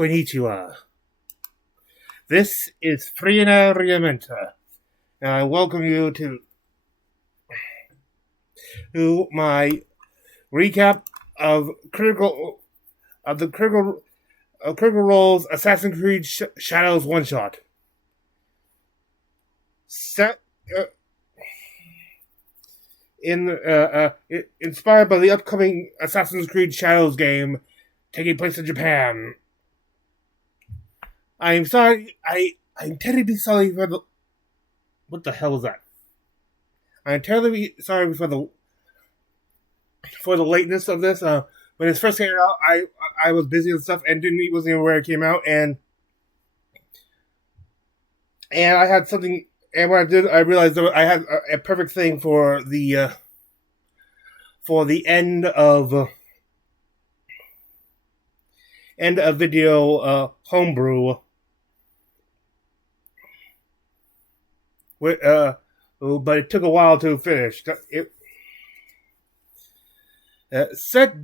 Konnichiwa. This is Friena Riamenta, and I welcome you to my recap of Critical Role's Assassin's Creed Shadows one shot. Inspired by the upcoming Assassin's Creed Shadows game taking place in Japan. I'm sorry. I'm terribly sorry for the. What the hell was that? I'm terribly sorry for the lateness of this. When it first came out, I was busy and stuff, and wasn't even aware it came out, and I had something. And when I did, I realized that I had a perfect thing for the end of video homebrew. But it took a while to finish. It set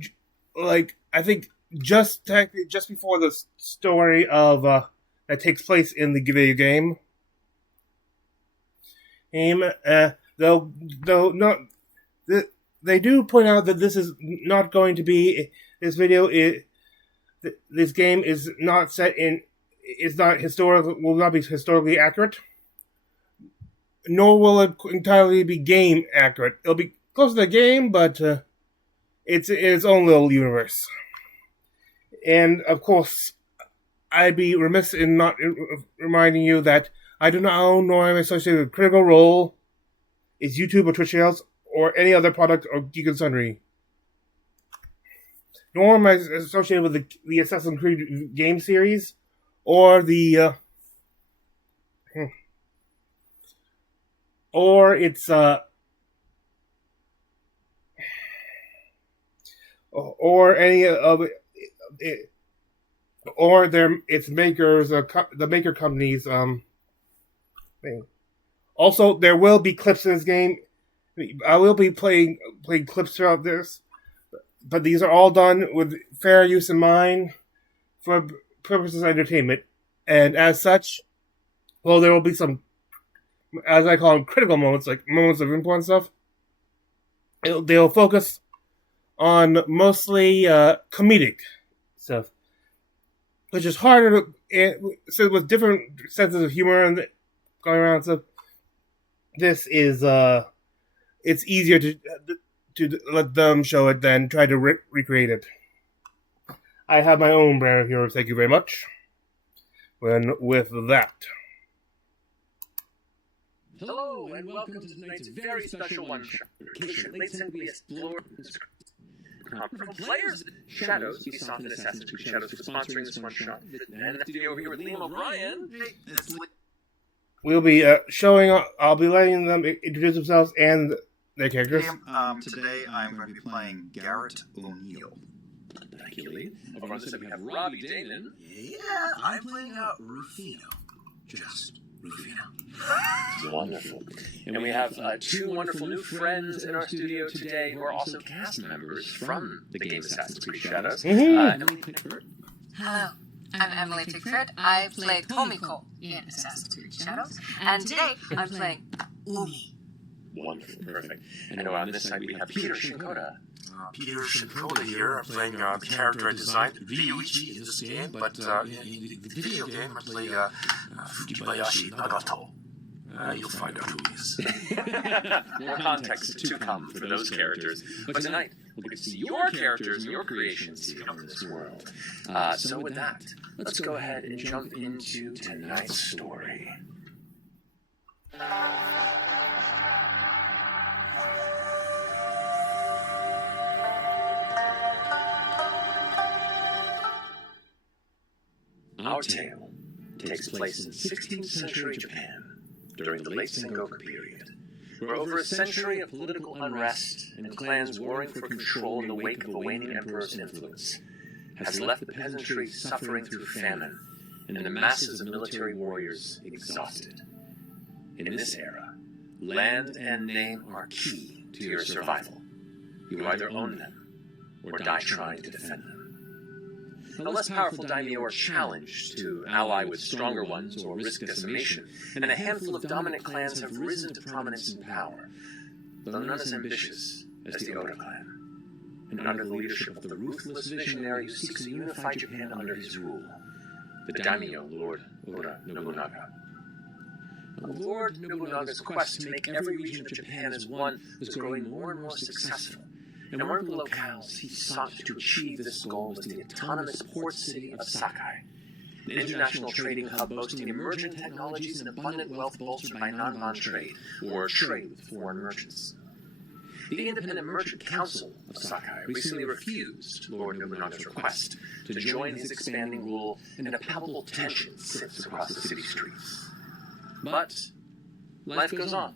I think just before the story of that takes place in the video game. Though not, they do point out that this is not going to be this video. This game is not set in. It's not historical. Will not be historically accurate. Nor will it entirely be game accurate. It'll be close to the game, but it's in its own little universe. And of course, I'd be remiss in not reminding you that I do not own nor am associated with Critical Role, its YouTube or Twitch channels, or any other product or Geek and Sundry. Nor am I associated with the Assassin's Creed game series, or the or its or any of it, or its makers, the maker companies. Thing. Also, there will be clips in this game. I will be playing clips throughout this, but these are all done with fair use in mind for purposes of entertainment, and as such, well, there will be some, as I call them, critical moments, like moments of import and stuff. They'll focus on mostly comedic stuff, which is harder so with different senses of humor and going around. So this is it's easier to let them show it than try to recreate it. I have my own brand of humor. Thank you very much. With that. Hello, and welcome to tonight's very special one-shot. We explore from players. Shadows, Ubisoft and Assassin's Creed Shadows for sponsoring this one-shot. And video over here with Liam O'Brien. We'll be I'll be letting them introduce themselves and their characters. Today I'm going to be playing Garrett O'Neill. Thank you, Lee. Over on this side we have Robbie Damon. Yeah, I'm playing Rufino. Just Rufino. Wonderful. And we have two wonderful new friends in our studio today who are also cast members from the game Assassin's Creed Shadows. Emily Pickford. Hello. I'm Emily Pickford. I play Tomiko in Assassin's Creed Shadows, and today I'm playing Umi. Wonderful, perfect. And on this side we have Peter Shinkoda. Peter Shinkoda here. I'm playing the character I designed, Ryuichi, in this game, but in the video game I play Fujibayashi Nagato. You'll find out who he is. More context to come for those characters. But tonight, we'll get to see your characters and your creations come in this world. So with that, let's go ahead and jump into tonight's story. Our tale takes place in 16th century Japan, during the late Sengoku period, where over a century of political unrest and clans warring for control in the wake of the waning emperor's influence has left the peasantry suffering through famine and the masses of military warriors exhausted. In this era, land and name are key to your survival. You either own them or die trying to defend them. a less powerful daimyo are challenged to ally with stronger ones or risk decimation, and a handful of dominant clans have risen to prominence and power, though none as ambitious as the Oda clan. And under the leadership of the ruthless visionary who seeks to unify Japan under his rule, the daimyo Lord Oda Nobunaga. Lord Nobunaga's quest to make every region of Japan as one was growing more and more successful. And among the locales he sought to achieve this goal was the autonomous port city of Sakai, an international trading hub boasting emergent technologies and abundant wealth bolstered by non-bond trade, or trade with foreign merchants. The Independent Merchant Council of Sakai recently refused Lord Nobunaga's request to join his expanding rule, and a palpable tension sits across the city streets. But life goes on,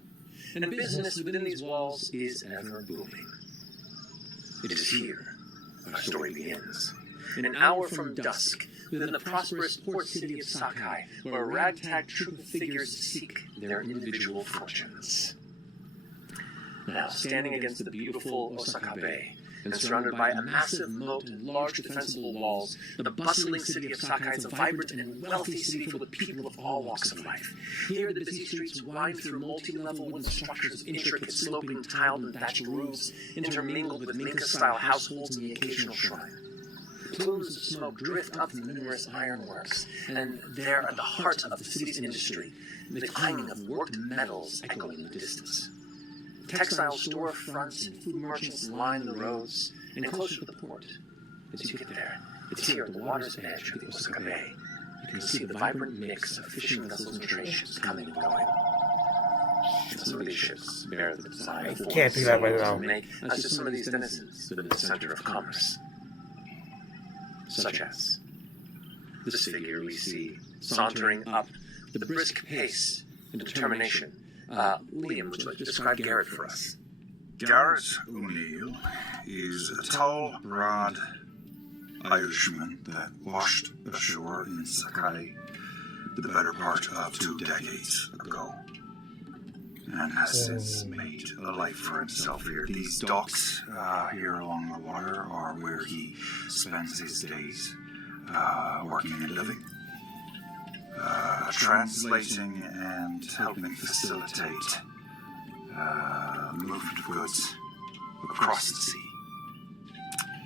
and business within these walls is ever booming. It is here our story begins. An hour from dusk, within the prosperous port city of Sakai, where a ragtag troop of figures seek their individual fortunes. Now, standing against the beautiful Osaka Bay, and surrounded by a massive moat and large defensible walls, the bustling city of Sakai is a vibrant and wealthy city filled with people of all walks of life. Here, the busy streets wind through multi-level wooden structures of intricate sloping tiled and thatched roofs, intermingled with Minka-style households and the occasional shrine. Plumes of smoke drift up from numerous ironworks, and there at the heart of the city's industry, the clanging of worked metals echoing in the distance. Textile storefronts and food merchants line the roads, and closer to the port. As you get there, it's here at the water's edge of the Osaka Bay. You can see the vibrant mix of fishing vessels and trade ships coming and going. Some of these ships bear the design of Can't do that right now. make as do some of these denizens within the center of commerce. Such as this figure we see sauntering up with a brisk pace and determination. Liam, would you like to describe Garrett for us? Garrett O'Neill is a tall, broad Irishman that washed ashore in Sakai the better part of 2 decades ago, and has since made a life for himself here. These docks here along the water are where he spends his days working and living. Translating and helping facilitate movement of goods across the sea.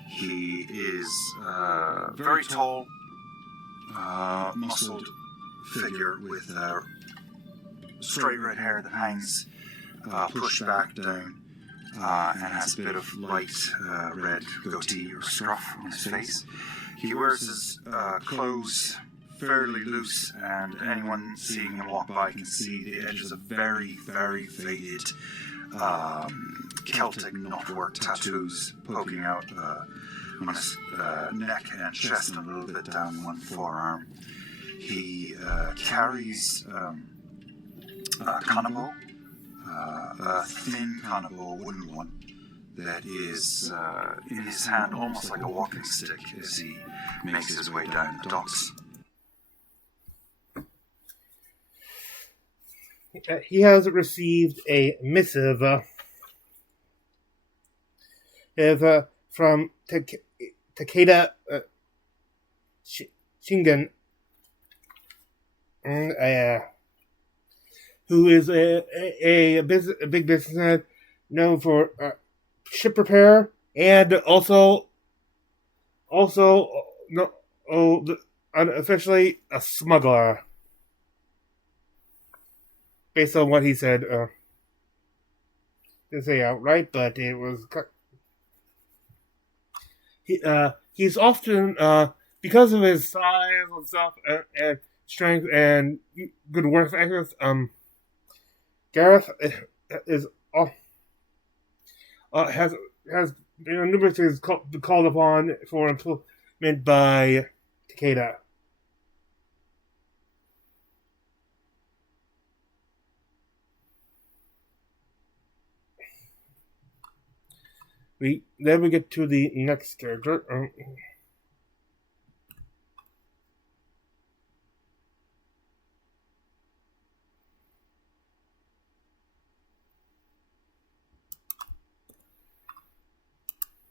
He is a very tall, muscled figure with straight red hair that hangs pushed back down, and has a bit of light red goatee or scruff on his face. He wears his clothes fairly loose, and anyone seeing him walk by can see the edges of very, very faded Celtic knotwork tattoos poking out on his neck and chest and a little bit down one forearm. He carries a kanabo, a thin kanabo, wooden one, that is in his hand almost like a walking stick as he makes his way down the docks. He has received a missive from Takeda Shingen, who is a big businessman known for ship repair and also unofficially a smuggler. Based on what he said, didn't say outright, but it was. He's often because of his size and stuff and strength and good work ethic. Gareth is has numerous things called upon for employment by Takeda. Then we get to the next character.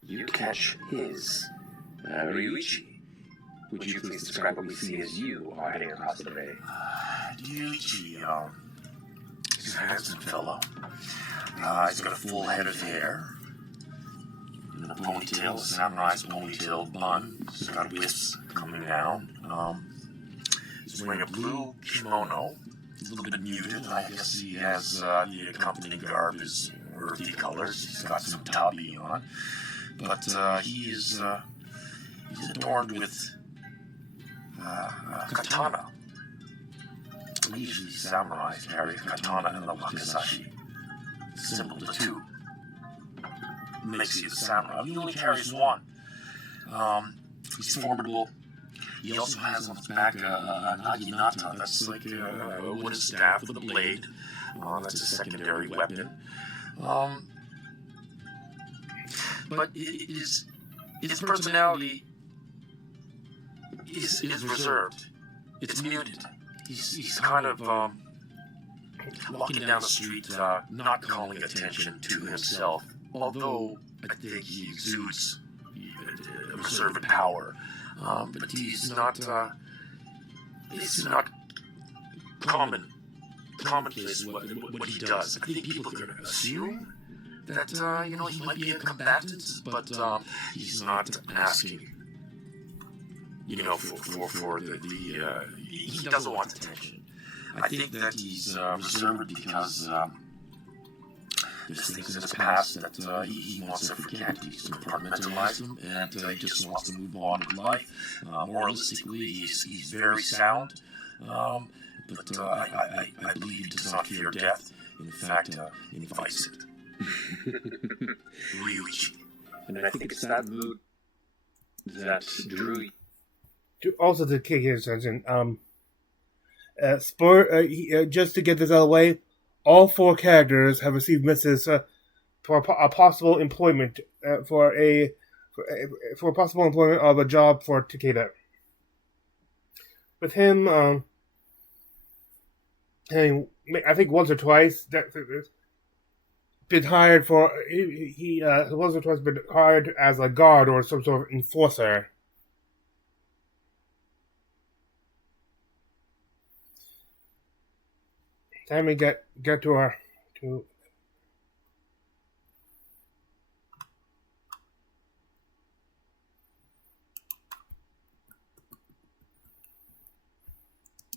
You catch his Ryuichi, would you please describe what we see as you are heading across the bay? Ryuichi, he's a handsome fellow. He's got a full head of hair. And a ponytail, a samurai's ponytail bun. He's got wisps coming down. He's wearing a blue kimono. A little bit muted. I guess he has the accompanying garb is earthy colors. He's got some tabi on. But he's adorned with katana. Usually samurais carry a katana and a wakizashi. Symbol of the two. Makes you a samurai. He only carries one. He's formidable. He also has on his back a naginata. That's like a wooden staff with a blade. That's a secondary weapon. But his personality is reserved. It's muted. He's kind of walking down the street, not calling attention to himself. Although I think he exudes a reserved power. But he's not commonplace what he does. I think people could assume that, he might be a combatant, but he's not asking, for the he doesn't want attention. I think that he's reserved because there's things in his past that he wants to forget. He's compartmentalized them, and he just wants to move on with life. Moralistically, he's very sound, but I believe he does not fear death. In fact, invites it. Ryuichi. And I think it's that mood that drew Also to kick his attention, just to get this out of the way, all 4 characters have received misses for a possible employment for possible employment of a job for Takeda. With him, I think once or twice been hired for he once or twice been hired as a guard or some sort of enforcer. Time we get to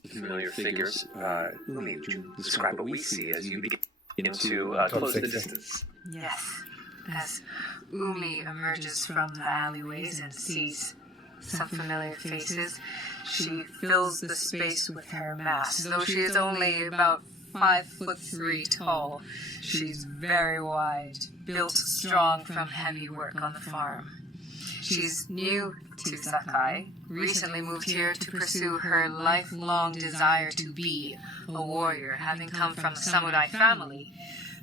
familiar figures. Umi, would you describe what we see as you begin to close the distance? Yes. As Umi emerges from the alleyways and sees some familiar faces, she fills the space with her mass. Though she is only about 5'3" tall, she's very wide, built strong from heavy work on the farm. She's new to Sakai, recently moved here to pursue her lifelong desire to be a warrior, having come from a samurai family,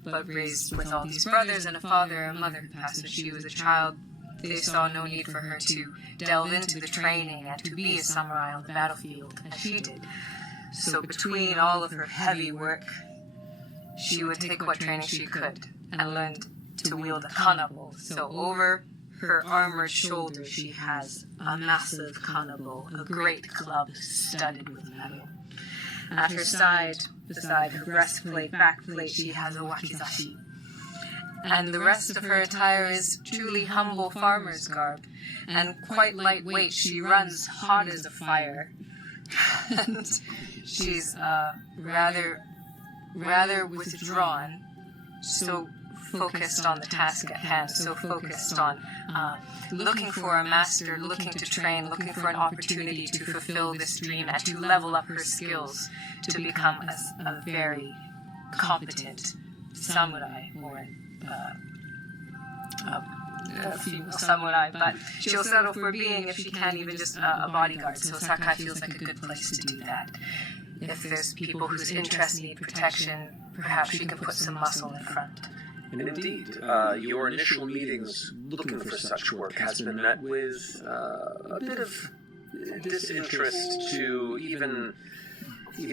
but raised with all these brothers and a father and mother who passed when she was a child. They saw no need for her to delve into the training and to be a samurai on the battlefield, as she did. So between all of her heavy work, she would take what training she could and learned to wield a kanabo. So over her armored shoulders, she has a massive kanabo, a great club studded with metal. At her side, beside her breastplate, backplate, she has a wakizashi. And the rest of her attire is truly humble farmer's garb, and quite lightweight. She runs hot as a fire. And she's rather withdrawn, so focused on the task at hand, so focused on looking for a master, looking to train, looking for an opportunity to fulfill this dream and to level up her skills to become a very competent samurai, or a female samurai, but she'll settle for being, if she can, even just a bodyguard. So Sakai feels like a good place to do that. If there's people whose interests need protection, perhaps she can put some muscle in front. And indeed, your initial meetings looking for such work has been met with a bit of disinterest to even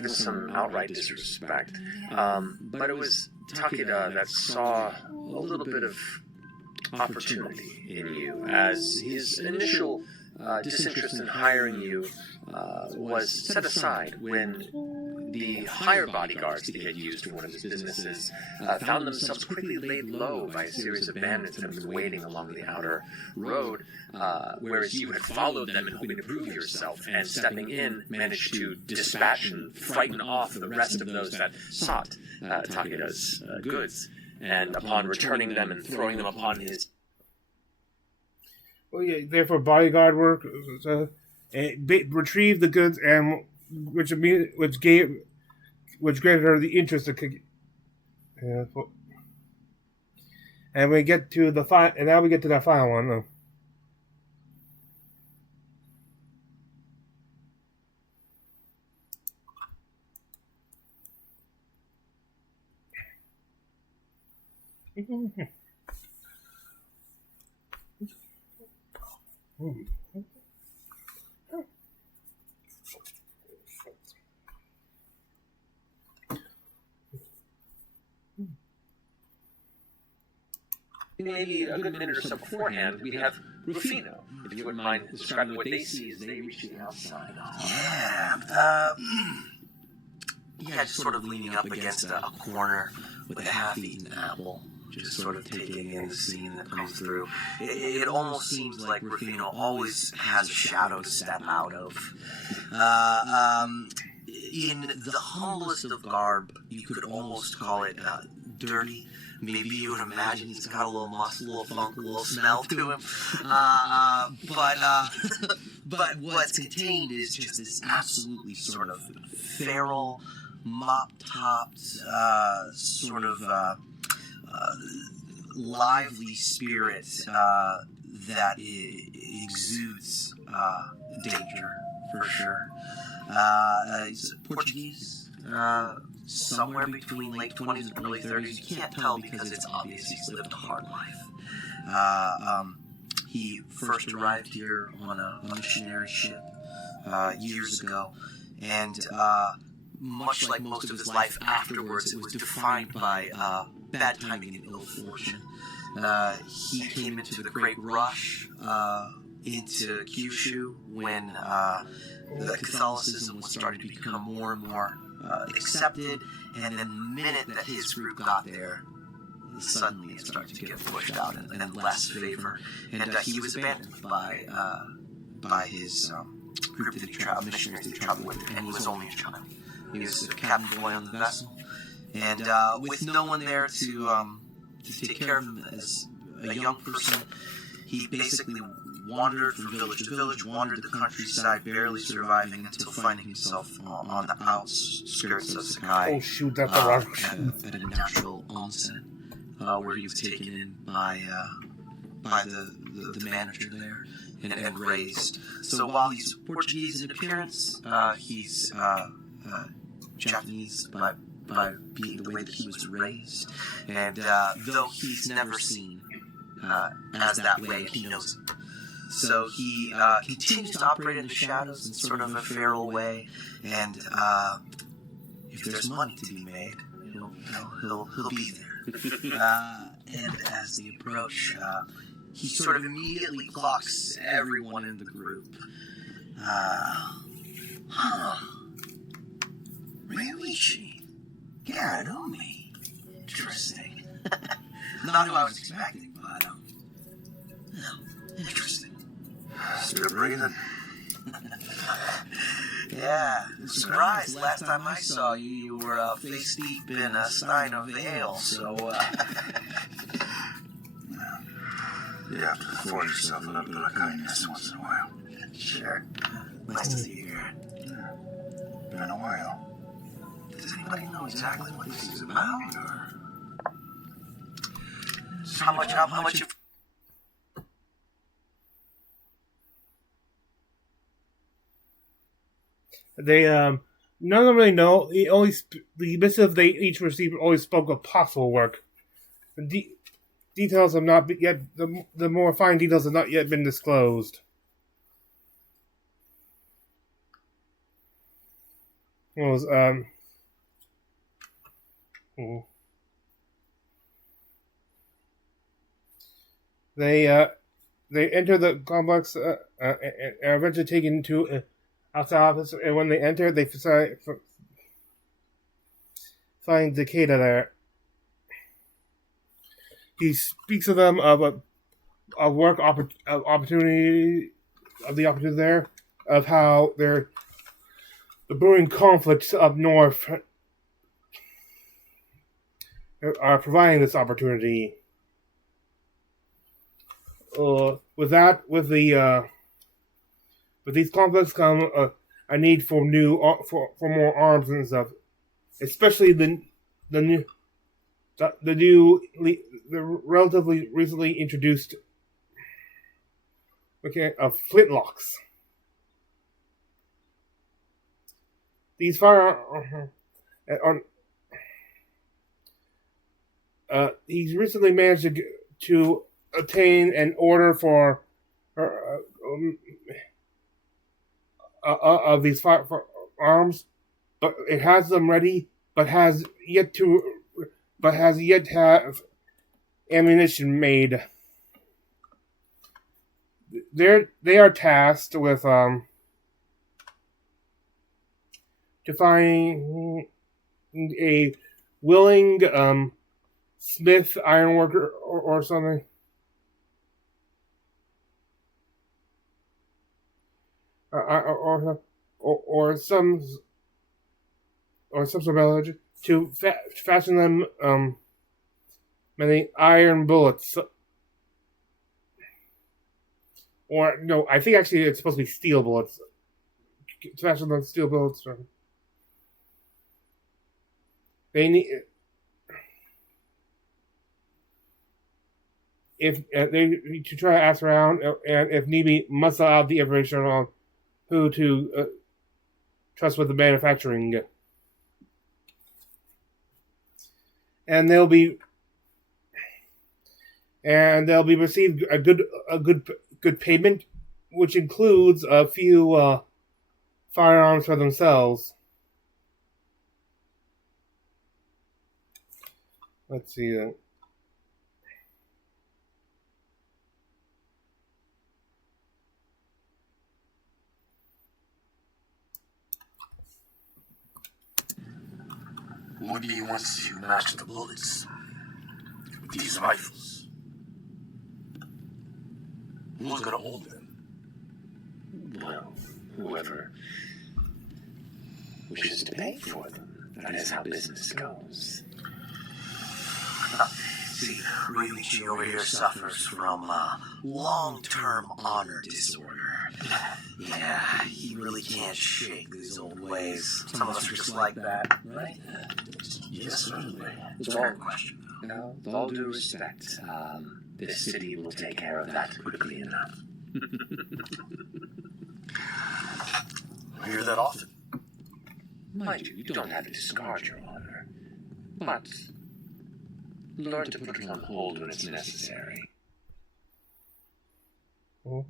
some outright disrespect. But it was Takeda that saw a little bit of opportunity in you, as his initial disinterest in hiring you was set aside when the higher bodyguards that he had used for one of his businesses found themselves quickly laid low by a series of bandits that had been waiting along the outer road, whereas you had followed them in hoping to prove yourself, and stepping in managed to dispatch and frighten off the rest of those that sought Takeda's goods, and upon returning them and throwing them upon his... Well, yeah, therefore bodyguard work, retrieved the goods, and which granted her the interest of. And we get to the and now we get to that final one. Maybe a good minute or so beforehand, we have Rufino. If you wouldn't mind describing what they see as they reach the outside. Yeah, just sort of leaning up against a corner with a half-eaten apple, just sort of taking in the scene that comes through. It almost seems like Rufino always has a shadow to step out of. In the humblest of garb, you could almost call it dirty. Maybe you would imagine he's got a little muscle, a little funk, a little smell to him. But what's contained is just this absolutely sort of feral, mop-topped, sort of lively spirit that exudes danger, for sure. He's Portuguese, somewhere between late 20s and early 30s. You can't tell because it's obvious he's lived a hard life. He first arrived here on a missionary ship years ago, and much like most of his life afterwards, it was defined by bad timing and ill fortune. He came into the Great Rush into Kyushu when the Catholicism was starting to become more and more accepted, and the minute that his group got there, suddenly it started to get pushed out and less favor, and he was abandoned by his group that he traveled, missionaries that he traveled with, and he was only a child. He was a cabin boy on the vessel, and with no one there to take care of him as a young person, he basically wandered from village to village, wandered the countryside, barely surviving until finding himself on the outskirts of Sakai. Oh shoot, that's the wrong. At a natural onsen, where he was taken in by the manager there and raised. So while he's Portuguese in appearance, he's Japanese by being the way that he was raised. And though he's never seen as that way, he knows it. So he continues to operate in the shadows in sort of a feral way, and if there's money to be made, he'll be there. And as they approach, he sort of immediately clocks everyone in the group. Ryuichi, Garadome. Interesting. Not who I was expecting, but interesting. Still breathing. Yeah, surprised. Last time I saw you, you were face deep in a stein of ale, so, You have to afford yourself a little bit of kindness once in a while. Sure. Nice to see you here. Been a while. Does anybody know exactly what this is about, or how much of... They none of them really know. The missive they each received always spoke of possible work. The details have not yet. The more fine details have not yet been disclosed. It was they enter the complex and are eventually taken to an outside office. And when they enter, they find Takeda there. He speaks to them of a work opportunity, of the opportunity there, of how the brewing conflicts up north are providing this opportunity. With these conflicts come a need for more arms and stuff, especially the relatively recently introduced flintlocks. These he's recently managed to obtain an order for of these firearms, but it has them ready, but has yet to have ammunition made. They are tasked with to find a willing smith, ironworker, or something. Or some sort of village to fashion them many iron bullets. Or no, I think actually it's supposed to be steel bullets. To fashion them steel bullets. They need. If they need to try to ask around, and if need be, muscle out the information on who to trust with the manufacturing, and they'll be received a good payment, which includes a few firearms for themselves. Let's see. What do you want to match the bullets with these rifles? Who's gonna hold them? Well, whoever wishes to pay for them. That is how business goes. See, Ryuichi over here suffers from long-term honor disorder. Yeah, he really can't shake these old ways. Some of us are just like that, right? Yes, certainly. It's a fair question, though. No, with all due respect, this city will take care of that quickly enough. I hear that often. Mind you, you don't have to discard your honor, but learn to put it on hold when it's necessary. Oh.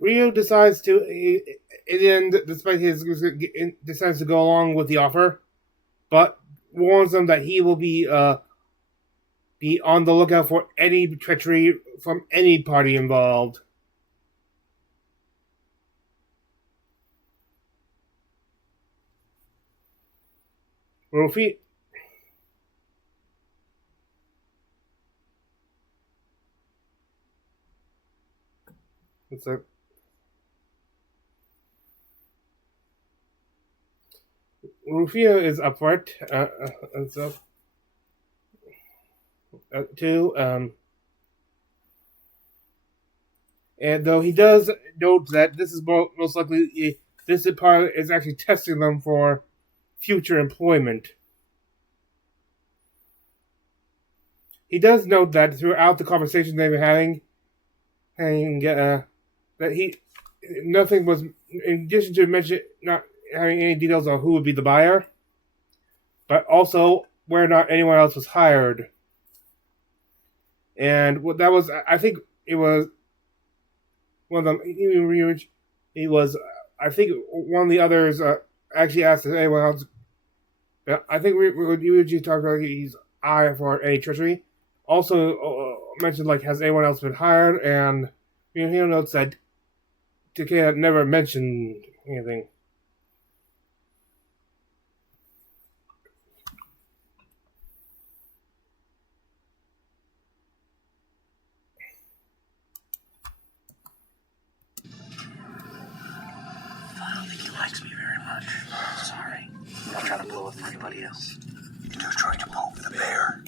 Ryu decides to, in the end, despite decides to go along with the offer, but warns them that he will be on the lookout for any treachery from any party involved. Rufy. What's that? Rufio is upright, too. And though he does note that this is most likely this part is actually testing them for future employment. He does note that throughout the conversation they've been having that nothing was, in addition to mention not having any details on who would be the buyer, but also where or not anyone else was hired. And what that was, I think it was one of them. He was I think one of the others actually asked if anyone else. I think we usually talk about his eye for any treachery. Also mentioned like has anyone else been hired, and he notes that Takeda never mentioned anything. I don't think he likes me very much. Sorry. I'm not trying to blow up for anybody else. You're trying to poke the bear.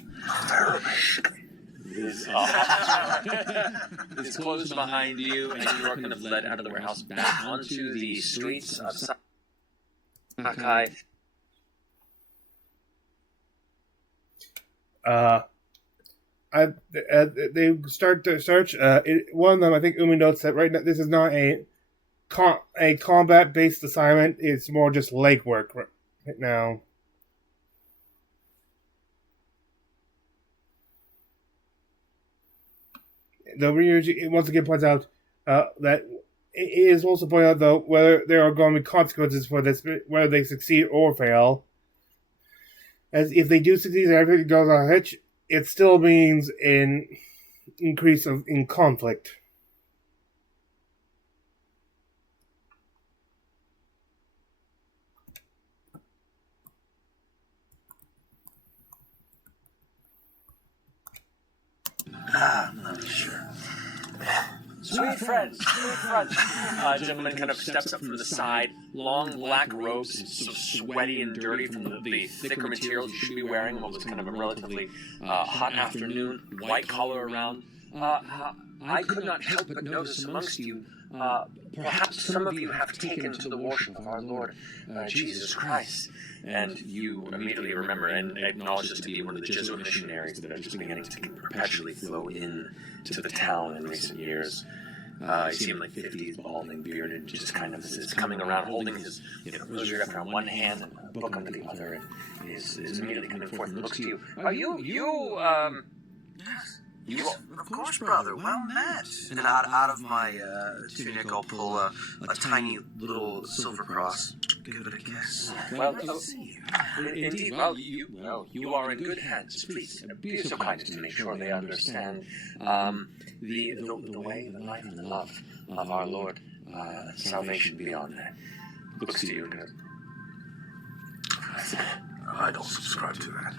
It's closed behind you, and you are kind of led out of the warehouse back onto the streets of Sakai. They start to search. One of them, I think Umi notes that right now this is not a combat-based assignment. It's more just legwork right now. The Ryuji once again points out that it is also pointed out, though, whether there are going to be consequences for this, whether they succeed or fail. As if they do succeed and everything goes on a hitch, it still means an increase in conflict. I'm not sure. Sweet friends. Gentleman kind of steps up from the side, long black robes, sort of sweaty and dirty from the thicker materials you should be wearing on what was kind of a relatively hot afternoon, white collar around. I could not help but notice amongst you, perhaps some of you have taken to the worship of our Lord Jesus Christ. And you immediately remember and acknowledge this to be one of the Jesuit missionaries that are just beginning to perpetually flow in to the town in recent years. He seemed like 50s, balding, bearded, just kind of is coming around, holding his rosary up on one hand and a book under the other, and is immediately coming forth and looks to you. Are you? Yes, of course, brother. Well met. And out of my tunic, I'll pull a tiny little silver cross. Give it a kiss. Well, indeed. Well, you are in good hands. Please be so kind as to make sure they understand the way, the life, and the love of our Lord. Salvation beyond that. Looks to you and goes, I don't subscribe to that.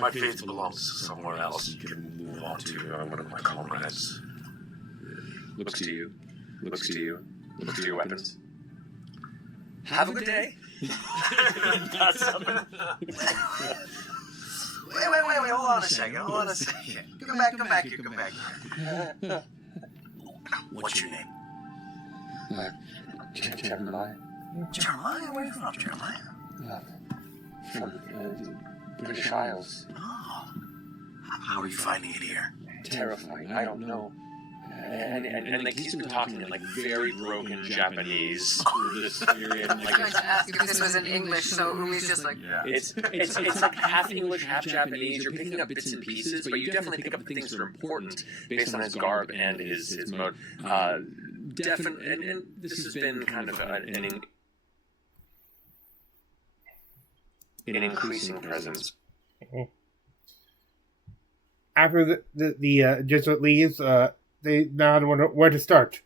My faith belongs somewhere else. You can move on to one of my comrades. looks to you, looks to you, looks to your weapons. Have a good day. Wait, hold on a second. Come back here. What's your name? Jeremiah. Jeremiah? Where are you from, Jeremiah? From British Isles. Oh. How are you finding it here? Terrifying. I don't know. And like he's been talking in like very broken Japanese through this period. I was going to ask if this was in English, so Umi's just like... Yeah. It's like half English, half Japanese. You're picking up bits and pieces, but you definitely pick up the things that are important based on his garb and his mode. Definitely, and this has been kind of an increasing presence. After the Jesuit leaves, they now don't know where to start.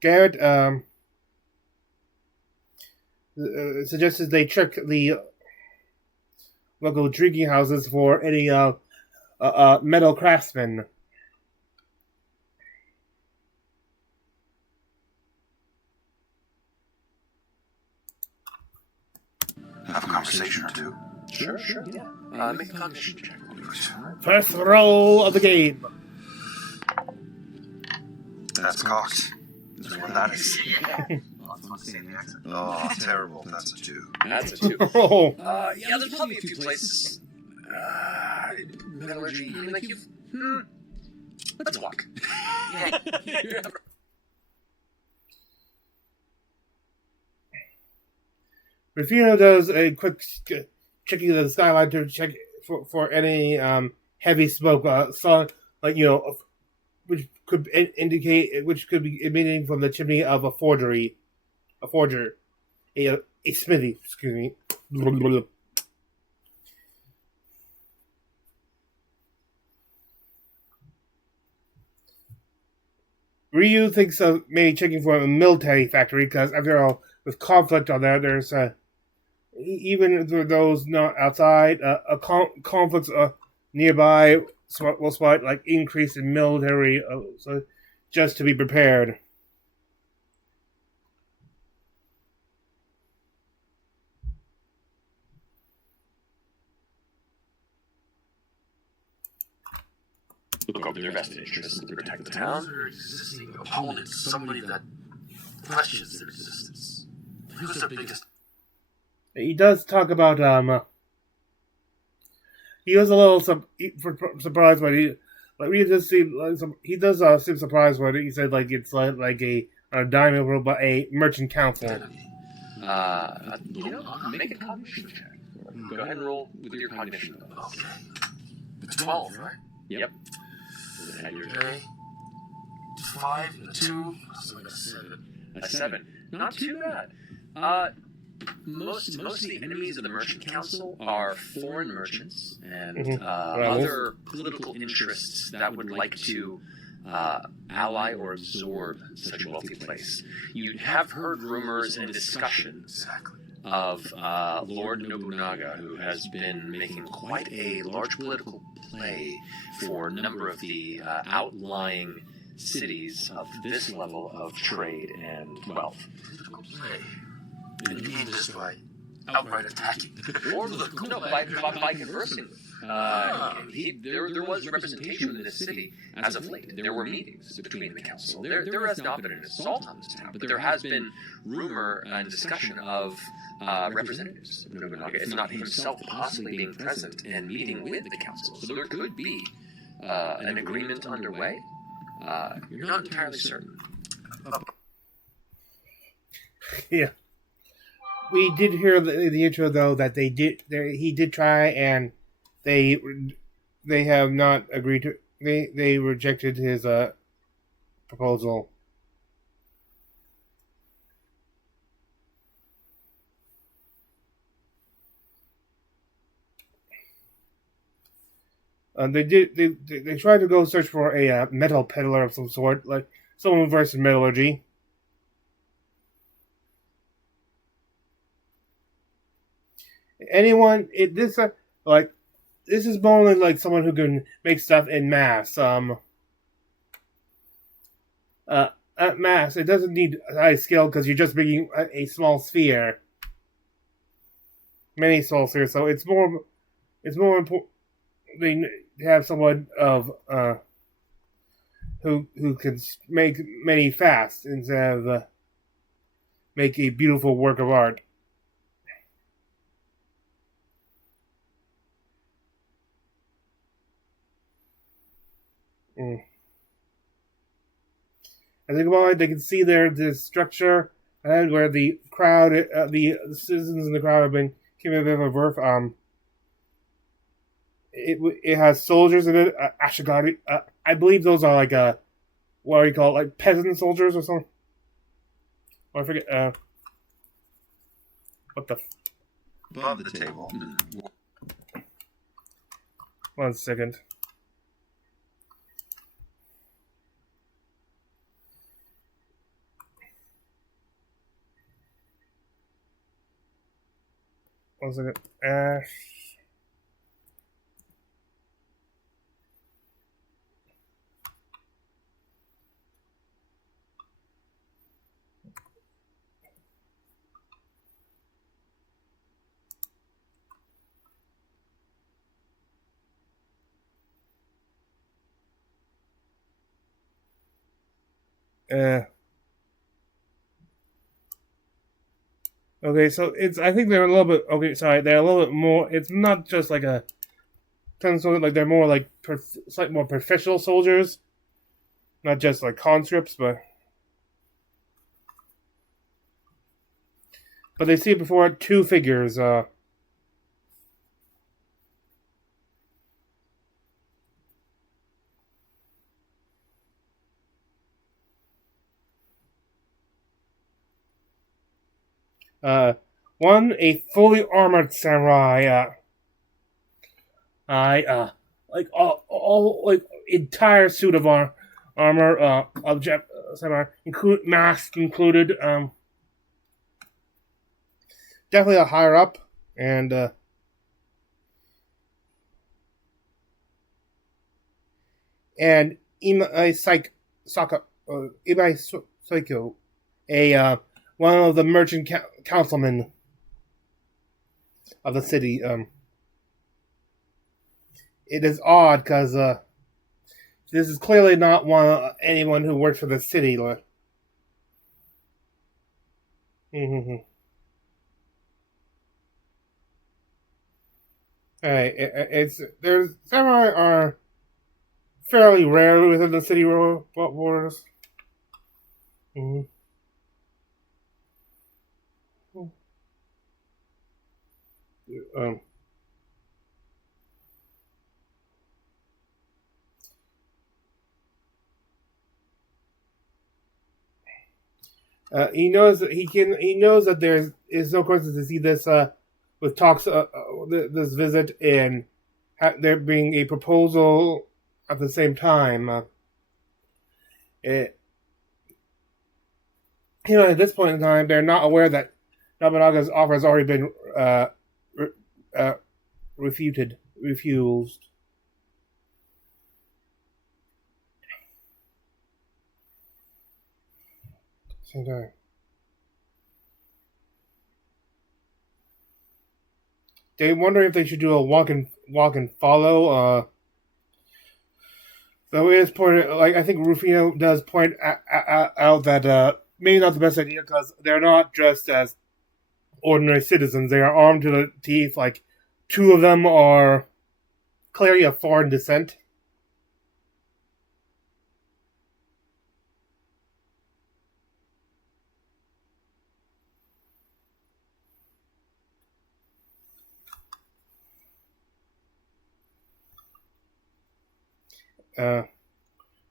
Garrett suggested they check the local drinking houses for any metal craftsmen. Have a conversation or two. Sure, yeah. Make a cognition check. First roll of the game. That's cocked. That's what that is. Oh, terrible. That's a 2. That's a 2. Oh. Yeah, there's probably a few places. Metallurgy, like you've... Let's walk. Rufino does a quick checking of the skyline to check for any heavy smoke, which could indicate, which could be emanating from the chimney of a forger, a smithy. Excuse me. Ryu thinks of maybe checking for a military factory because, after all, with conflict on there, there's even for those not outside, conflicts nearby will spot like increase in military, so just to be prepared. Look over their vested interests to protect the town. Their existing opponent, somebody that questions their existence. Who's their biggest? He does talk about he was a little surprised when he does seem seem surprised when he said like it's like a diamond world, but a merchant council. Make a cognition check. Go ahead and roll with your cognition. Okay. It's 12, right? Yep. Okay. 5 and a 2. So like a 7. A 7. Not too bad. Most of the enemies of the Merchant Council are foreign merchants and other political interests that would like to ally or absorb such a wealthy place. You have heard rumors and discussions of Lord Nobunaga, who has been making quite a large political play for a number of the outlying cities of this level of trade and wealth. Political play? And you mean just by outright attacking? Or by conversing. There was representation in this city as of late. There were meetings between the council. There has not been an assault on this town, but there has been rumor and discussion of representatives of Nobunaga, if not himself, possibly being present and meeting with the council. So there could be an agreement underway. You're not entirely certain. Yeah. We did hear the intro though that he did try, and they have not agreed to. They rejected his proposal. They tried to go search for a metal peddler of some sort, like someone versed in metallurgy. Anyone? This is more like someone who can make stuff in mass. At mass, it doesn't need high skill because you're just making a small sphere, many small spheres. So it's more important. They have someone of who can make many fast instead of make a beautiful work of art. I think about it, they can see the structure and where the crowd, the citizens in the crowd have been giving a bit of a berth. It has soldiers in it. Ashigari. I believe those are like what do you call it? Like peasant soldiers or something. Or I forget. What the? Above the table. 1 second. One second. Okay, so I think they're a little bit. Okay, sorry, they're a little bit more. It's not just like a like they're more like slightly more professional soldiers, not just like conscripts, but they see before 2 figures. One, a fully armored samurai. Like all like entire suit of armor. Of samurai, mask included. Definitely a higher up, and Imai Psycho, a one of the merchant councilmen of the city. It is odd because this is clearly not anyone who works for the city. There's samurai are fairly rare within the city borders. He knows that he knows that there is no coincidence to see this with talks this visit and there being a proposal at the same time. At this point in time, they're not aware that Nobunaga's offer has already been refused. Same time. They wonder if they should do a walk and follow. Though it is pointed, like I think Rufino does point out that maybe not the best idea because they're not dressed as ordinary citizens. They are armed to the teeth. Like two of them are clearly of foreign descent.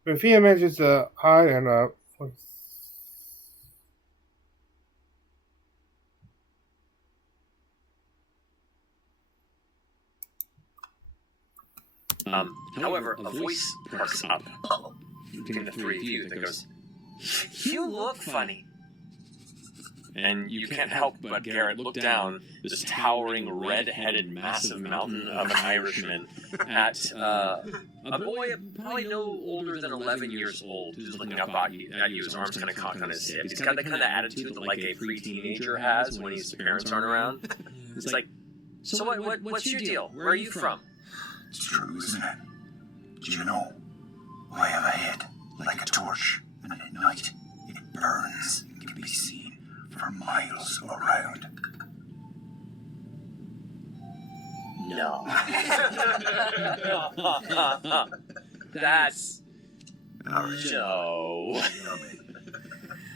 Rufino manages to hide and however, a voice perks up between the three of you that goes, "You look funny." And you can't help but, Garrett, look down this towering, red-headed, massive mountain of an Irishman at a boy probably no older than 11 years old who's looking up at you, his arms kind of cocked on his hip. He's got the kind of attitude that, like, a pre-teenager has when his parents aren't around. It's like, so what's your deal? Where are you from? It's true, isn't it? Do you know? I have a head like a torch, and at night it burns and can be seen for miles around. No. That's... No.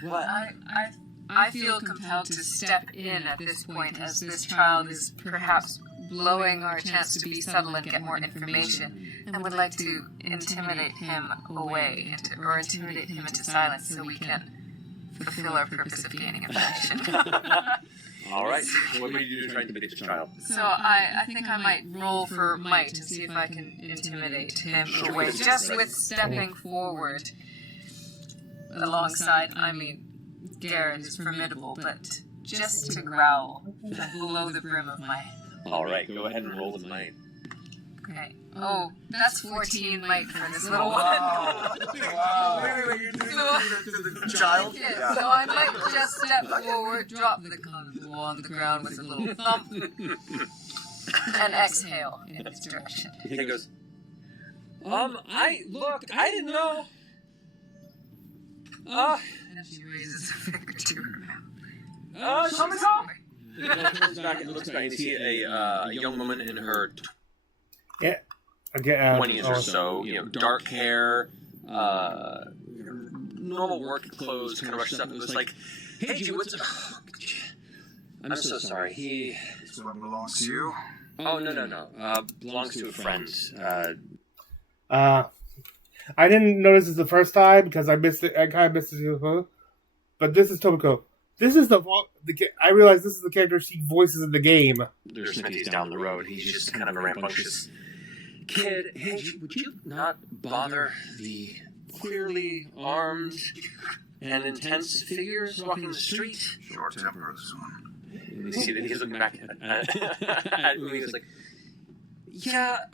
Well, I feel compelled to step in at this point as this child is perhaps blowing our chance to be subtle and get more information, and would like to intimidate him away, or intimidate him into silence so we can fulfill our purpose of gaining information. All right. What would you do trying to intimidate this child? So I think I might roll for might and see if I can intimidate him away, just with stepping forward alongside, Garrett is formidable, but just to growl below the brim of my head. All right, go ahead and roll the might. Okay. Oh, that's 14 might for this little one. Wow. Wait, you're doing to the child? Yeah, so I might just step forward, drop the convo on the ground with a little thump, and exhale in his direction. He goes, I didn't know. And she raises a finger to her mouth. Something's wrong. He looks back and you see a young woman in her 20s or so, dark hair, normal work clothes, kind of rushed up. It was like, hey, what's up? I'm so sorry. This one belongs to you? Oh, no. Belongs to a friend. I didn't notice this the first time because I missed it. I kind of missed it, but this is Tobiko. This is I realize this is the character she voices in the game. There's Smithy's down the road. He's just kind of a rambunctious kid. Hey, would you not bother the clearly armed and intense figures walking the street? Short temper, this one. You see that he's looking back at me. He's like, yeah,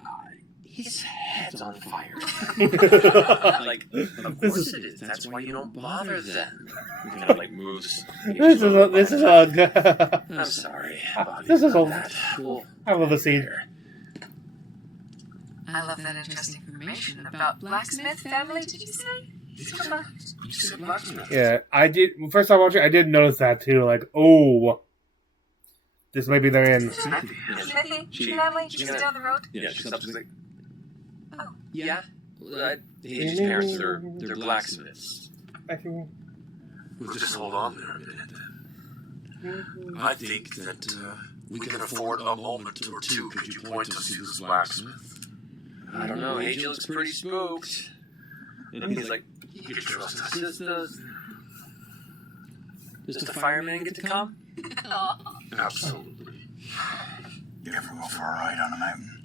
his head's on fire. Like, of course it is. That's why you don't bother them. He kind of like moves. This is a. I'm sorry. This is a. Well, I love the scene. I love that interesting information about blacksmith family. Did you say? you said blacksmith. Yeah, I did. First time watching, I did notice that too. Like, oh, this may be their end. Smithy family just down the road. Yeah, she's up. She's like, Oh, yeah. His parents, they're blacksmiths. I can. We'll just hold on there a minute. I think that we can afford a moment or two. Could you point us to this blacksmith? I don't know. AJ looks pretty spooked. And he's like, You can trust us. does the fireman get to come? Absolutely. You ever go for a ride on a mountain?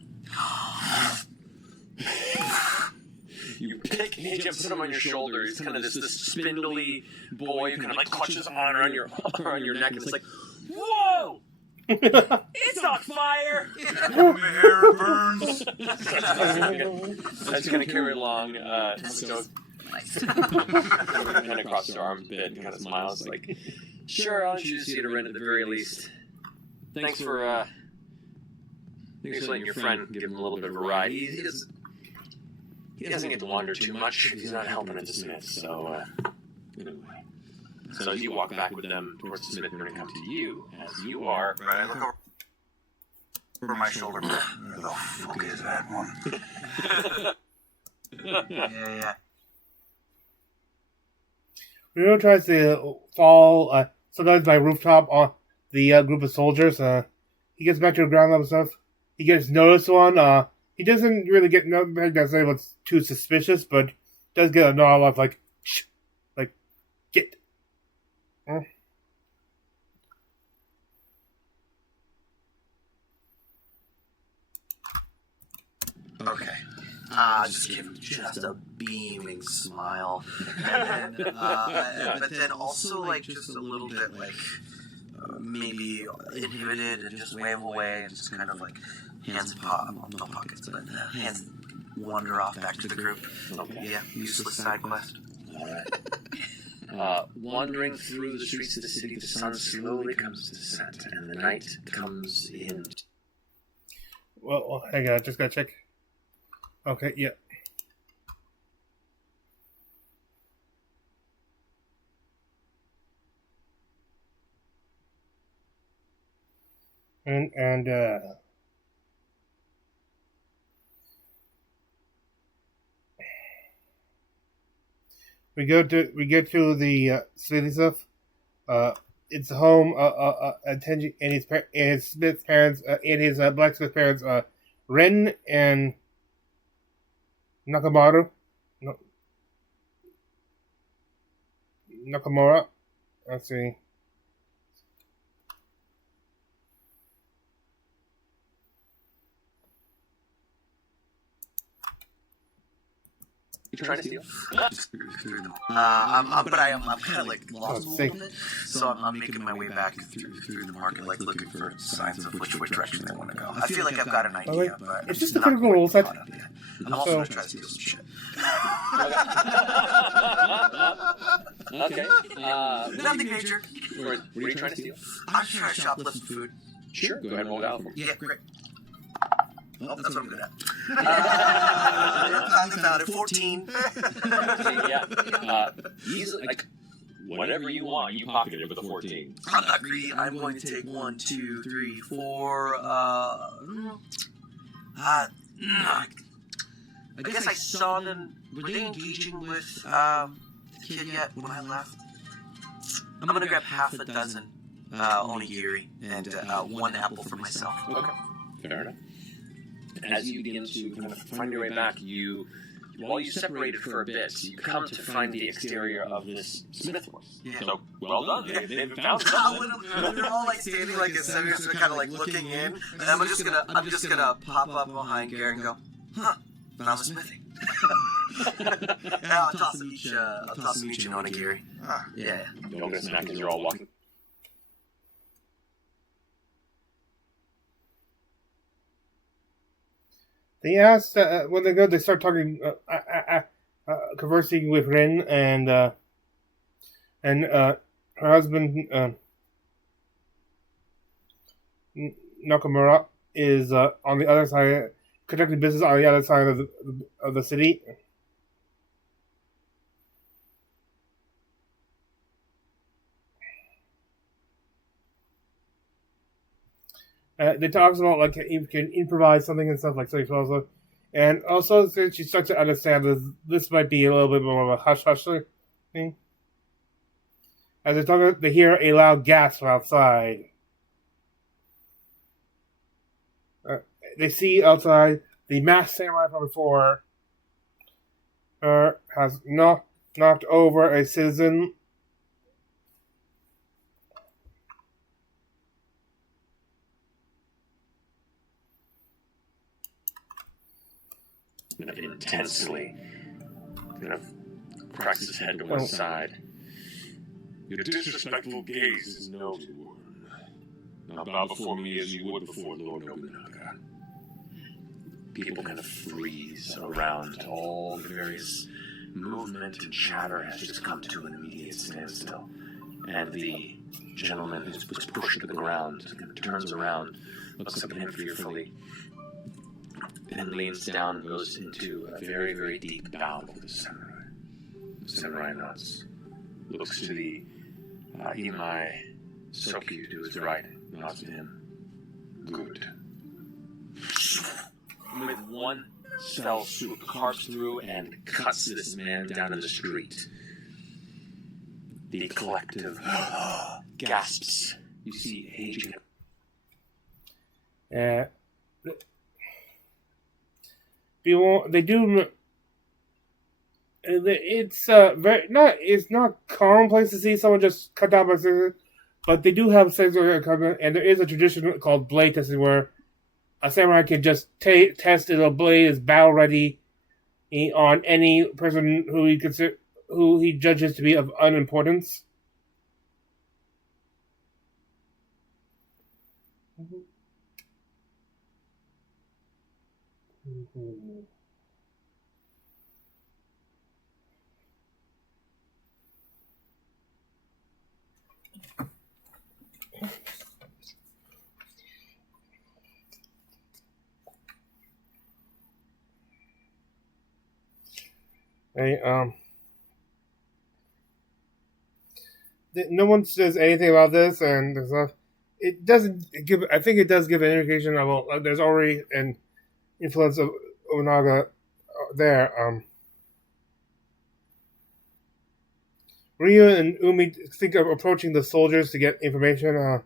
You take AJ and put him on your shoulder. He's kind of this spindly boy who kind of like clutches his arm around your neck, and it's like, whoa! It's on fire! My hair burns. I just kind of carry along. Kind of crosses her arms a bit and kind of smiles like, sure, I'll introduce you to Ren at the very least. Thanks for letting your friend give him a little bit of a ride. He doesn't get to wander too much if he's not helping at the Smith, so, anyway. So you walk back with them towards the Smith and we're going to come to you, as you are... Right, I look over my shoulder. Where the fuck is that one? Yeah. Rio tries to fall sometimes by rooftop on the group of soldiers. He gets back to the ground level stuff. He gets noticed on. He doesn't really get nothing that's what's too suspicious, but does get a nod off like, shh, like, get. Okay. Just give him just a beaming smile, and then, but then also like just a little bit like maybe inhibited and just wave away and just kind of like hands no pockets, but hands wander off back to the group. Okay. Yeah, useless side quest. Alright. Wandering through the streets of the city, the sun slowly comes to descent, and the night comes in. Well, hang on, I just gotta check. Okay, yeah. And we get to the city stuff. It's home. Attention, and his Smith parents, and his blacksmith parents, Ren and Nakamura. Nakamura. Let's see. You trying to steal? I'm kind of like lost a little bit, so I'm making my way back through the market, like looking for signs of which direction they want to go. I feel like I've got an idea, but it's just a critical role set. I'm also going to try to steal some shit. Okay. Nothing major. What are you trying to steal? I'm just trying to shoplift some food. Sure. Go ahead and roll it out for me. Yeah, great. Oh, that's what I'm good at. Finally found it. 14. Yeah. Easily, like, whatever you want, you pocketed it with a 14. I'm not greedy. I'm going to take 1, 2, 3, 4. I guess I saw them. Were they engaging with the kid yet when I left? I'm gonna grab half a dozen onigiri and 1 apple for myself. Okay. Fair enough. As you begin to kind of find your way back, you while you separated for a bit, you come to find the exterior of this smith horse. Yeah. So, well done. They've found We're something. all like standing like a semester, kind of like looking in, and I'm just gonna pop up behind Garrett and go, huh? Found the smithy. And I'll toss them each an onigiri. Yeah. Don't get a snack as you're all walking. They ask when they go. They start talking, conversing with Rin and her husband Nakamura is on the other side, conducting business on the other side of the city. They talk about like you can improvise something and stuff like so. And also, she starts to understand that this might be a little bit more of a hush-hush thing. As they talk, they hear a loud gasp from outside. They see outside the masked samurai from before has knocked over a citizen. Intensely, kind of cracks his head to one side. Your disrespectful gaze is noted, Warren. Now bow before me as you would before Lord Nobunaga. People kind of freeze around. All the various movement and chatter has just come to an immediate standstill. And the gentleman who's pushed to the ground kind of turns around, looks up at him fearfully, and leans down and goes into a very, very deep bow for the samurai. The samurai nods, looks to the Imai Sokyu to his right, nods to him. Good. With one fell swoop, carves through and cuts this man down in the street. The collective gasps. You see aging. They do. It's It's not commonplace to see someone just cut down by scissors, but they do have scissors coming, and there is a tradition called blade testing where a samurai can just test if a blade is battle ready on any person who he judges to be of unimportance. No one says anything about this, and it doesn't give. I think it does give an indication of there's already an influence of Onaga there. Ryu and Umi think of approaching the soldiers to get information.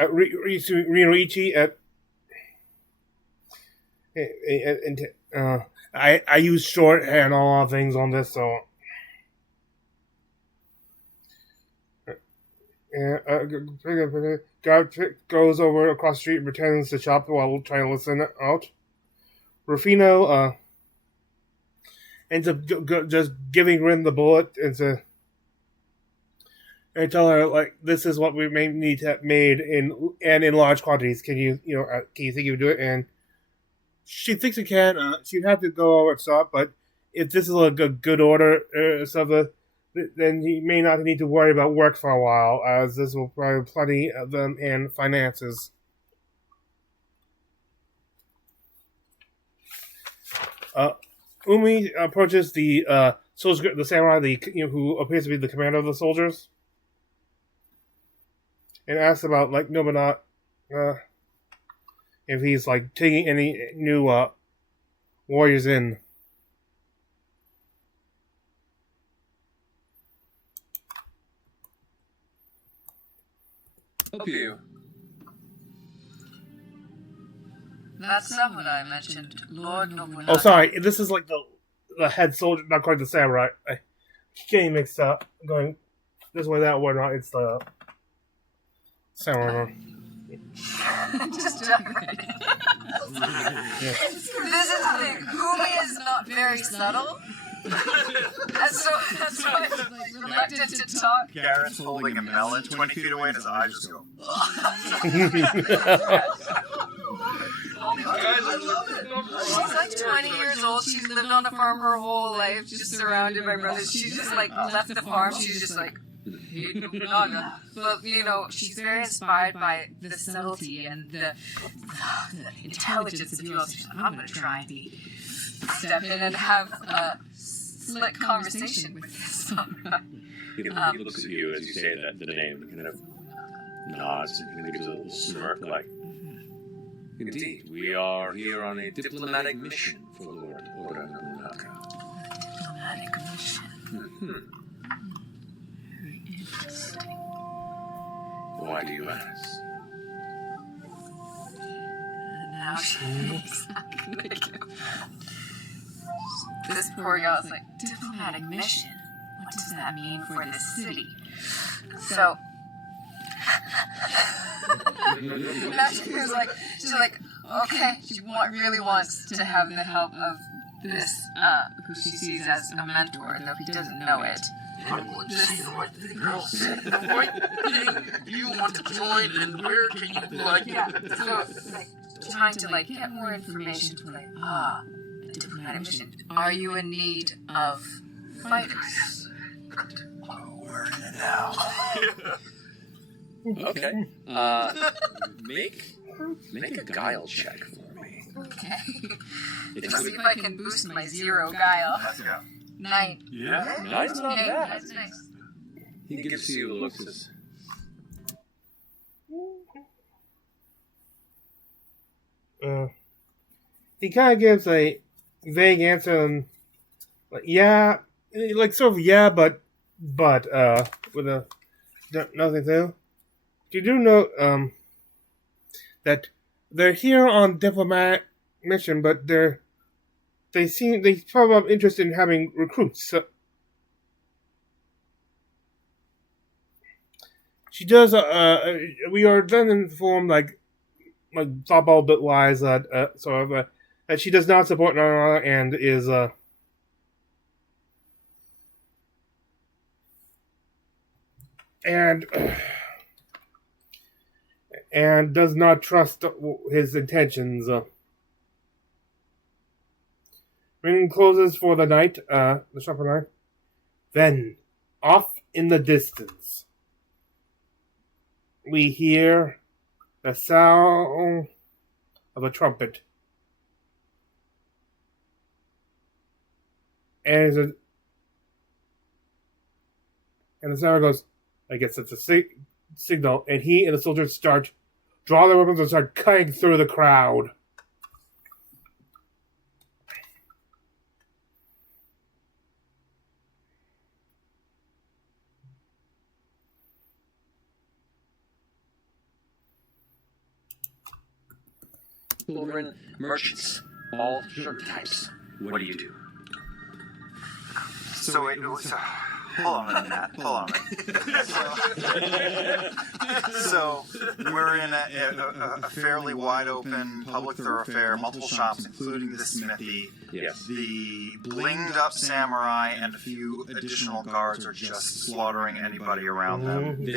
Rinoichi I use shorthand on a lot of things on this, so. God goes over across the street and pretends to shop while trying to listen out. Rufino ends up just giving Rin the bullet and tell her like this is what we may need to have made in large quantities. Can you think you would do it? And she thinks it can. She'd have to go over and stop, but if this is a good order, then he may not need to worry about work for a while, as this will provide plenty of them in finances. Umi approaches the soldier, the samurai, who appears to be the commander of the soldiers, and asks about Nobunaga, if he's taking any new warriors in. Help you. That's not what I mentioned. Lord Nobunaga. Oh, sorry. This is like the head soldier, not quite the samurai. I getting mixed up. Going this way, that way, not. It's the samurai. Just jumping. This is the thing. Umi is not very subtle. And so that's why I'm reluctant to talk. Garrett's holding a melon 20 feet away and his eyes just go. I love it. She's like 20 years old. She's lived on a farm her whole life, just surrounded by brothers. She's just like left the farm. She's just like, hate Nobunaga. But, you know, she's very inspired by the subtlety and the intelligence of you all. She's like, I'm going to try and step in and have a slick conversation with this samurai. He looks at you as you say that, the name, and kind of nods and gives a little smirk like, indeed, we are here on a diplomatic mission for Lord Nobunaga. Diplomatic mission. Very interesting. Why do you ask? Now she's not gonna give. This poor girl's like, diplomatic mission? What does that mean for this city? So, now she's like, okay, she really wants to have the help of this, who she sees as a mentor, though he doesn't know it. I'm going to say the right thing, girls. The right thing. You want to join, and where can you, So, like, trying to, like, get more information to, like, a diplomatic mission. Are you in need of fighters? Oh, we're in it now. Okay. Make a guile check for me. Okay. Let's see if I can boost my 0 guile. Let's go. 9. Yeah? Nice, not Okay, bad. that's nice. He gives you a look. Says, He kind of gives a vague answer, and like, yeah, like sort of yeah, but with a nothing to. You do know that they're here on diplomatic mission, but they probably have interest in having recruits. So she does. We are then informed, like softball bitwise, that that she does not support Nara and is and does not trust his intentions. Ring closes for the night, the shop for the night. Then, off in the distance, we hear the sound of a trumpet. And the sound goes, I guess it's a signal, and he and the soldiers draw their weapons and start cutting through the crowd. children, merchants, all certain types. What do you do? So it was. Hold on a minute, Matt. Hold on a minute. So we're in a fairly wide open public thoroughfare, multiple shops, including the smithy. Yes. The blinged up samurai and a few additional guards are just slaughtering anybody around them. The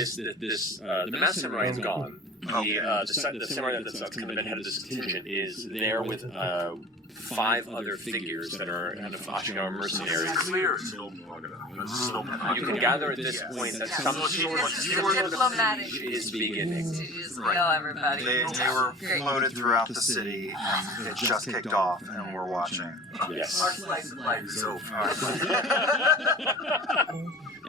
master samurai is gone. The samurai that's kind of been head of this contingent is there with 5 other figures that are kind of Ashgar mercenaries. Clear. You can gather at this point that some sort of diplomatic is beginning. to just kill everybody. They were floated throughout the city, and it just kicked off, and we're watching. Yes. Our slice of life is over.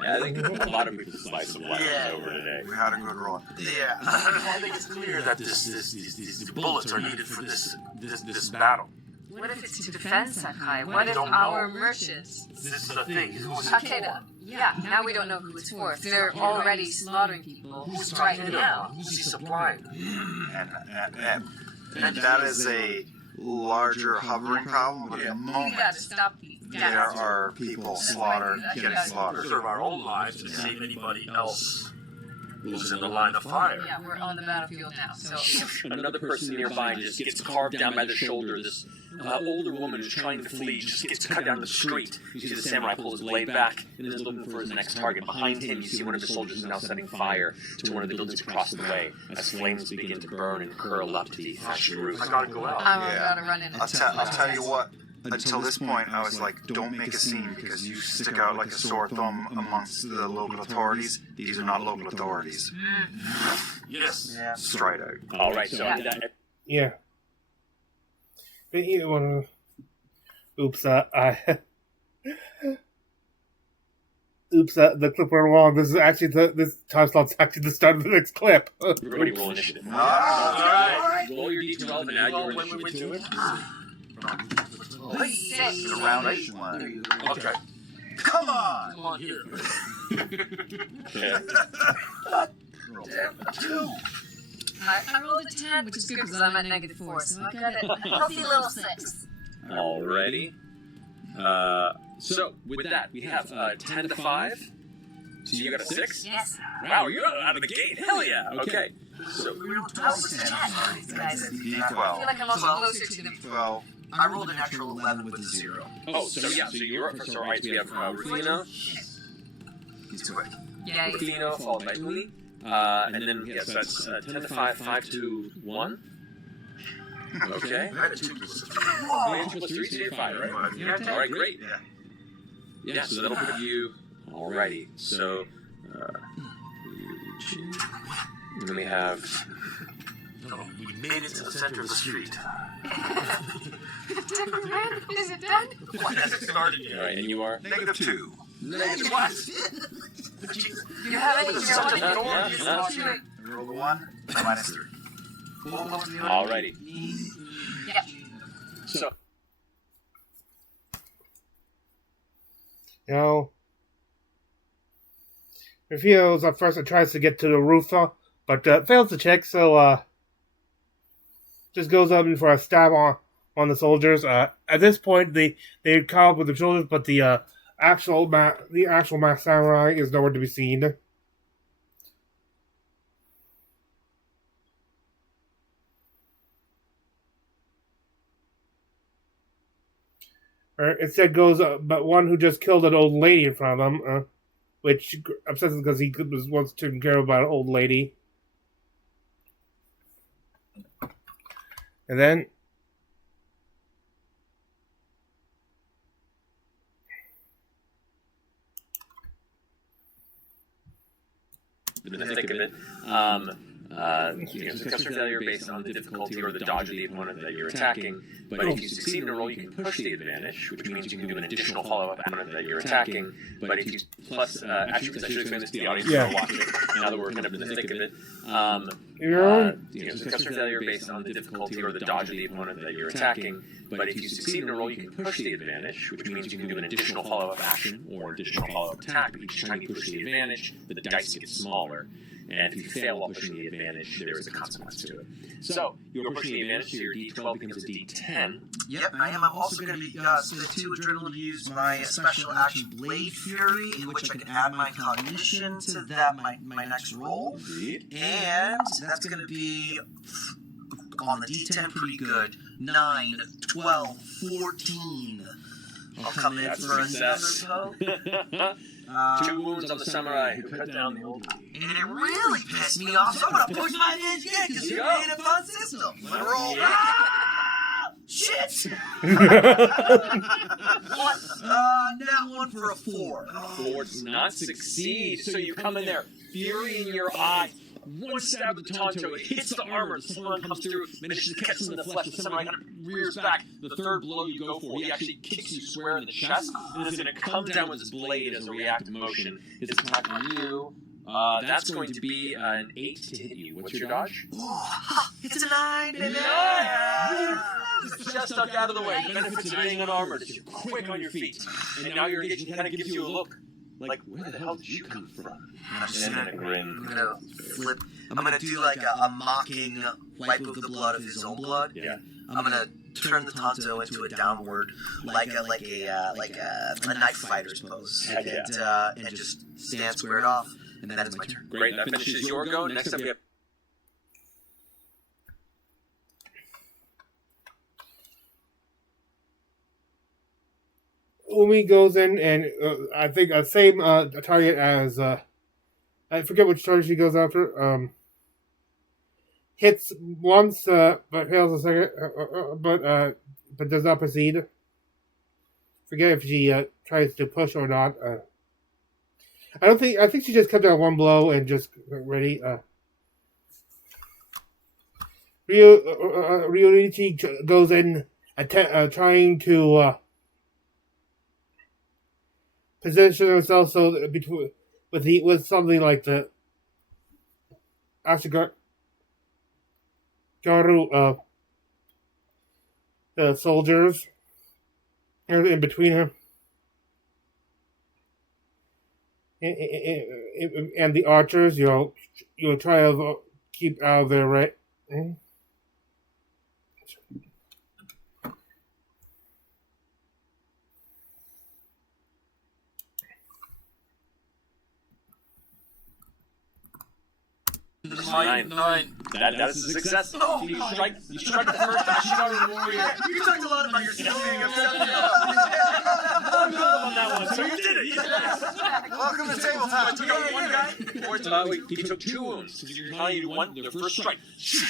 Yeah, I think a lot of people's slice of life is over today. We had a good run. Yeah. I think it's clear that these bullets are needed for this battle. What if it's to defend Sakai? What if our merchants... This is the thing. Who's it Okay, yeah, now we don't know who it's for. If they're already slaughtering people Who's right talking now. Who's he supplying? And And that is a larger hovering problem, but at the We moment, gotta stop these there guys. are people getting slaughtered. Preserve our own lives to save anybody else who's in the line of fire. Yeah, we're on the battlefield now, so... Another person nearby just gets carved down by the shoulder. This older woman who's trying to flee just gets cut down the street. You see the samurai pull his blade back and is looking for his next target. Behind him, you see one of his soldiers now setting fire to one of the buildings across the way as flames begin to burn and curl up to the thatched roof. I gotta go out. I gotta run in. I'll tell you what. Until this point, I was like, don't make a scene because you stick out like a sore thumb amongst the local authorities. These are not local authorities. Yes. Yeah. Straight out. All right, so Yeah. But you wanna... Oops, Oops, the clip went wrong. This is actually this time slot's actually the start of the next clip. everybody roll initiative. All right. Roll your d12 and add your When we initiative do to it. it. Six. Around one. Okay. Come on. Come on here. Okay. Two. I rolled a 10, which is good because I'm at -4, so I got a healthy little 6. Alrighty. So with that, we have 10 to 5. So you got a 6? Yes. Wow, you're out of the gate. Hell yeah. Okay. So I was just chatting with these guys. I feel D12. like I'm also closer to them. 12. I rolled a natural 11 with a 0. oh, so yeah, so you're up first. Alright, so we have Rufino, He's quick. Yeah, Rufino followed by Uli. And then yes, that's 10 to 5, 5 to 1. Okay. I had a 2 plus 3. Oh, yeah, 2 plus 3, so you're 5, right? Yeah. Alright, great. Yeah. Yeah, so that'll put you. Alrighty, so. Then we have. No, we made it to the center of the street. Is it done? What hasn't started yet? Alright, and you are? -2. What? Do you have any of your Yeah, own? yeah. I rolled a 1. -3. Alrighty. Yeah. So. You know, Rufio's up first and tries to get to the roof, but fails to check, so just goes up in for a stab on the soldiers. At this point, they caught up with the soldiers, but the actual masked samurai is nowhere to be seen. Instead goes but one who just killed an old lady in front of him, which upsets him because he was once taken care of by an old lady. And then In the thick of it, successful failure based on the difficulty or the dodge of the opponent that you're attacking. But if you succeed in a roll, you can push the advantage, which means you can do an additional follow-up opponent that you're attacking. But if you plus, actually, I should explain this to the audience who are watching. Now that we're kind of in the thick of it, successful failure based on the difficulty or the dodge of the opponent that you're attacking. But if you succeed in a roll, you can push the advantage, which means you can do an additional follow-up action or additional follow-up attack. But each time you push the advantage, the dice get smaller. And if you fail while pushing the advantage, there is a consequence to it. So, you're pushing the advantage, so your D12 becomes a D10. Yep, I am. I'm also going to be spend 2 adrenaline to use my special action Blade Fury, in which I can add my cognition to that, my next roll. Indeed. And that's going to be on the D10 pretty good. 9, 12, 14. I'll come in That's for a another success. go. 2 wounds on the samurai who cut down the old lady. And it really pissed me off, so I'm going to push my advantage again, because you made a fun system. I'm going to roll. Yeah. Ah! Shit! What? Now 1 for a 4. 4 does not succeed, so you come in there, fury in your eye. One stab with the Tonto, it hits the armor, the samurai comes through, manages to catch some of the flesh, the samurai kind of rears back. The third blow you go for, he actually kicks you square in the chest, and is going to come down with his blade as a reactive motion. His attack on you, that's going to be an 8 to hit you. What's your dodge? It's a 9, baby! Just duck out of the way. Benefits of being unarmored is you're quick on your feet. And now your engagement kind of gives you a look. Like, where the hell did you come from? I'm just And then gonna, a grin. I'm gonna flip. I'm gonna do like a mocking wipe of the blood of his own blood. Yeah. I'm gonna turn the Tanzo into a downward, like a knife fighter's pose, Heck yeah. and just stand squared off, and that is my turn. Great. That finishes your go. Next up, we have. Umi goes in and I think same target as I forget which target she goes after. Hits once, but fails a second, but does not proceed. Forget if she tries to push or not. I think she just kept out one blow and just ready. Ryuichi goes in, trying to position herself so that between with something like the Ashigaru the soldiers in between her and the archers. You'll try to keep out of their right. Nine. That is a success. Oh, you strike the first Ashigaru warrior. You talked a lot about yourself being upset. On that one, so you did it. Yes. Welcome to tabletop. Took out one guy. He took 2 wounds. You're telling you one. The first strike,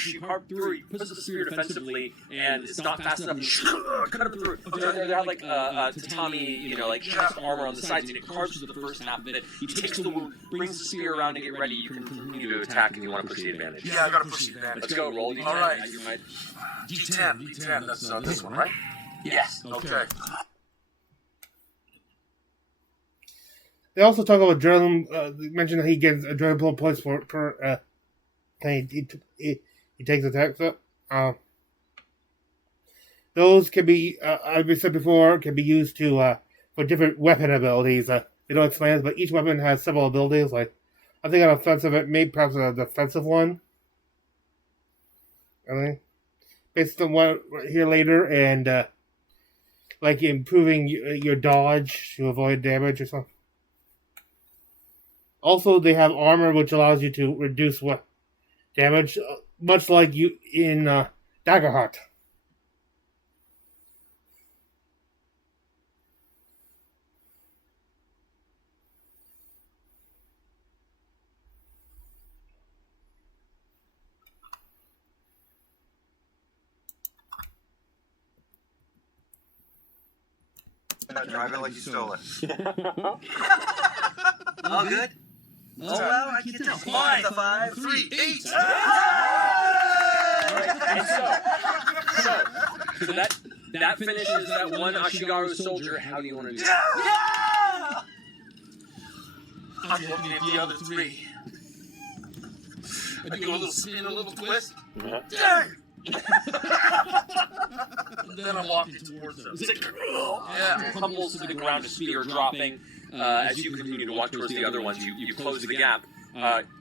you carve through. He puts the spear defensively, and it's not fast enough. Cut him through. They have like tatami, like chest armor on the sides, and it carves through the first half of it. He takes the wound, brings the spear around to get ready. You can continue to attack if you want to push the advantage. Yeah, I gotta push the advantage. Let's go. Roll D10. All right. D10. That's this one, right? Yes. Okay. They also talk about adrenaline. They mention that he gets adrenaline points per thing he takes attacks up. Those can be, as we said before, can be used to for different weapon abilities. They don't explain it, but each weapon has several abilities. Like I think an offensive, maybe perhaps a defensive one. I mean, based on what here later, and like improving your dodge to avoid damage or something. Also, they have armor, which allows you to reduce what damage, much like you in Daggerheart. Drive it like you stole it. All good? Oh, well, I can't tell. 5, 3, 8. And so that finishes that one Ashigaru soldier. How do you want to do it? Yeah! I'm looking at the other 3. I do a little spin, a little twist. Dang! And then I'm walking towards them. Yeah. Tumbles to the ground, a spear dropping. As you continue to walk towards the other ones, you close the gap.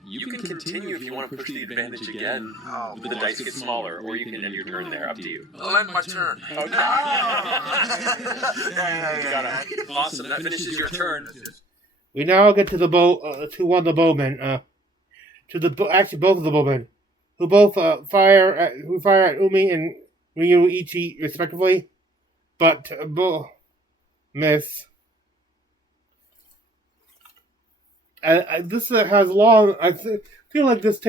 You can continue if you want to push the advantage again. The dice get smaller, or you can end your turn there. Up to you. I'll end my turn. Okay. Awesome. That finishes your turn. We now get to the to one of the bowmen. Actually, both of the bowmen, who both fire at Umi and Ryuichi respectively, but both miss. This has long. I feel like this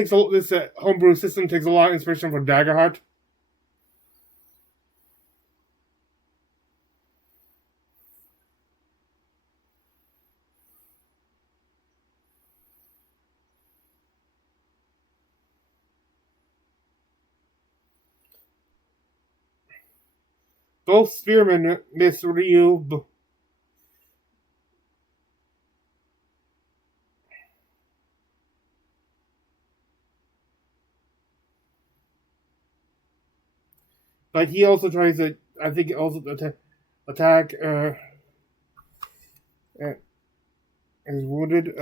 homebrew system takes a lot of inspiration from Daggerheart. Both spearmen miss Ryu. But he also tries to, I think, also attack and is wounded.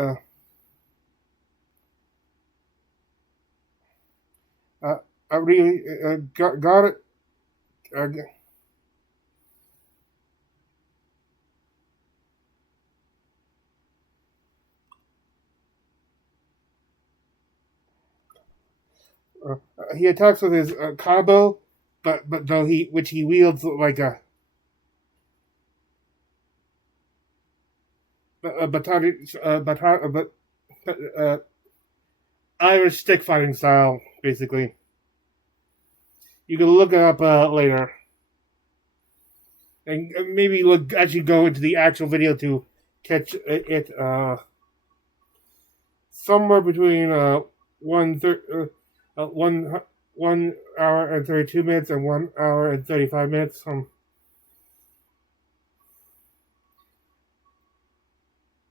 I really got it. He attacks with his combo, but though which he wields like a Irish stick fighting style, basically. You can look it up later, and maybe actually go into the actual video to catch it. Somewhere between 1 hour and 32 minutes and 1 hour and 35 minutes.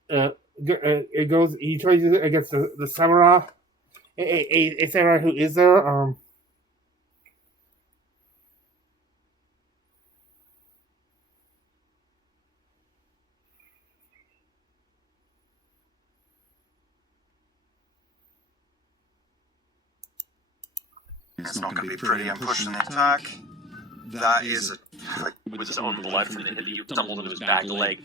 It goes. He tries it against the samurai, a samurai who is there. It's not going to be pretty. I'm pushing the attack. That is with his own blood from the hit that you stumbled into his back leg.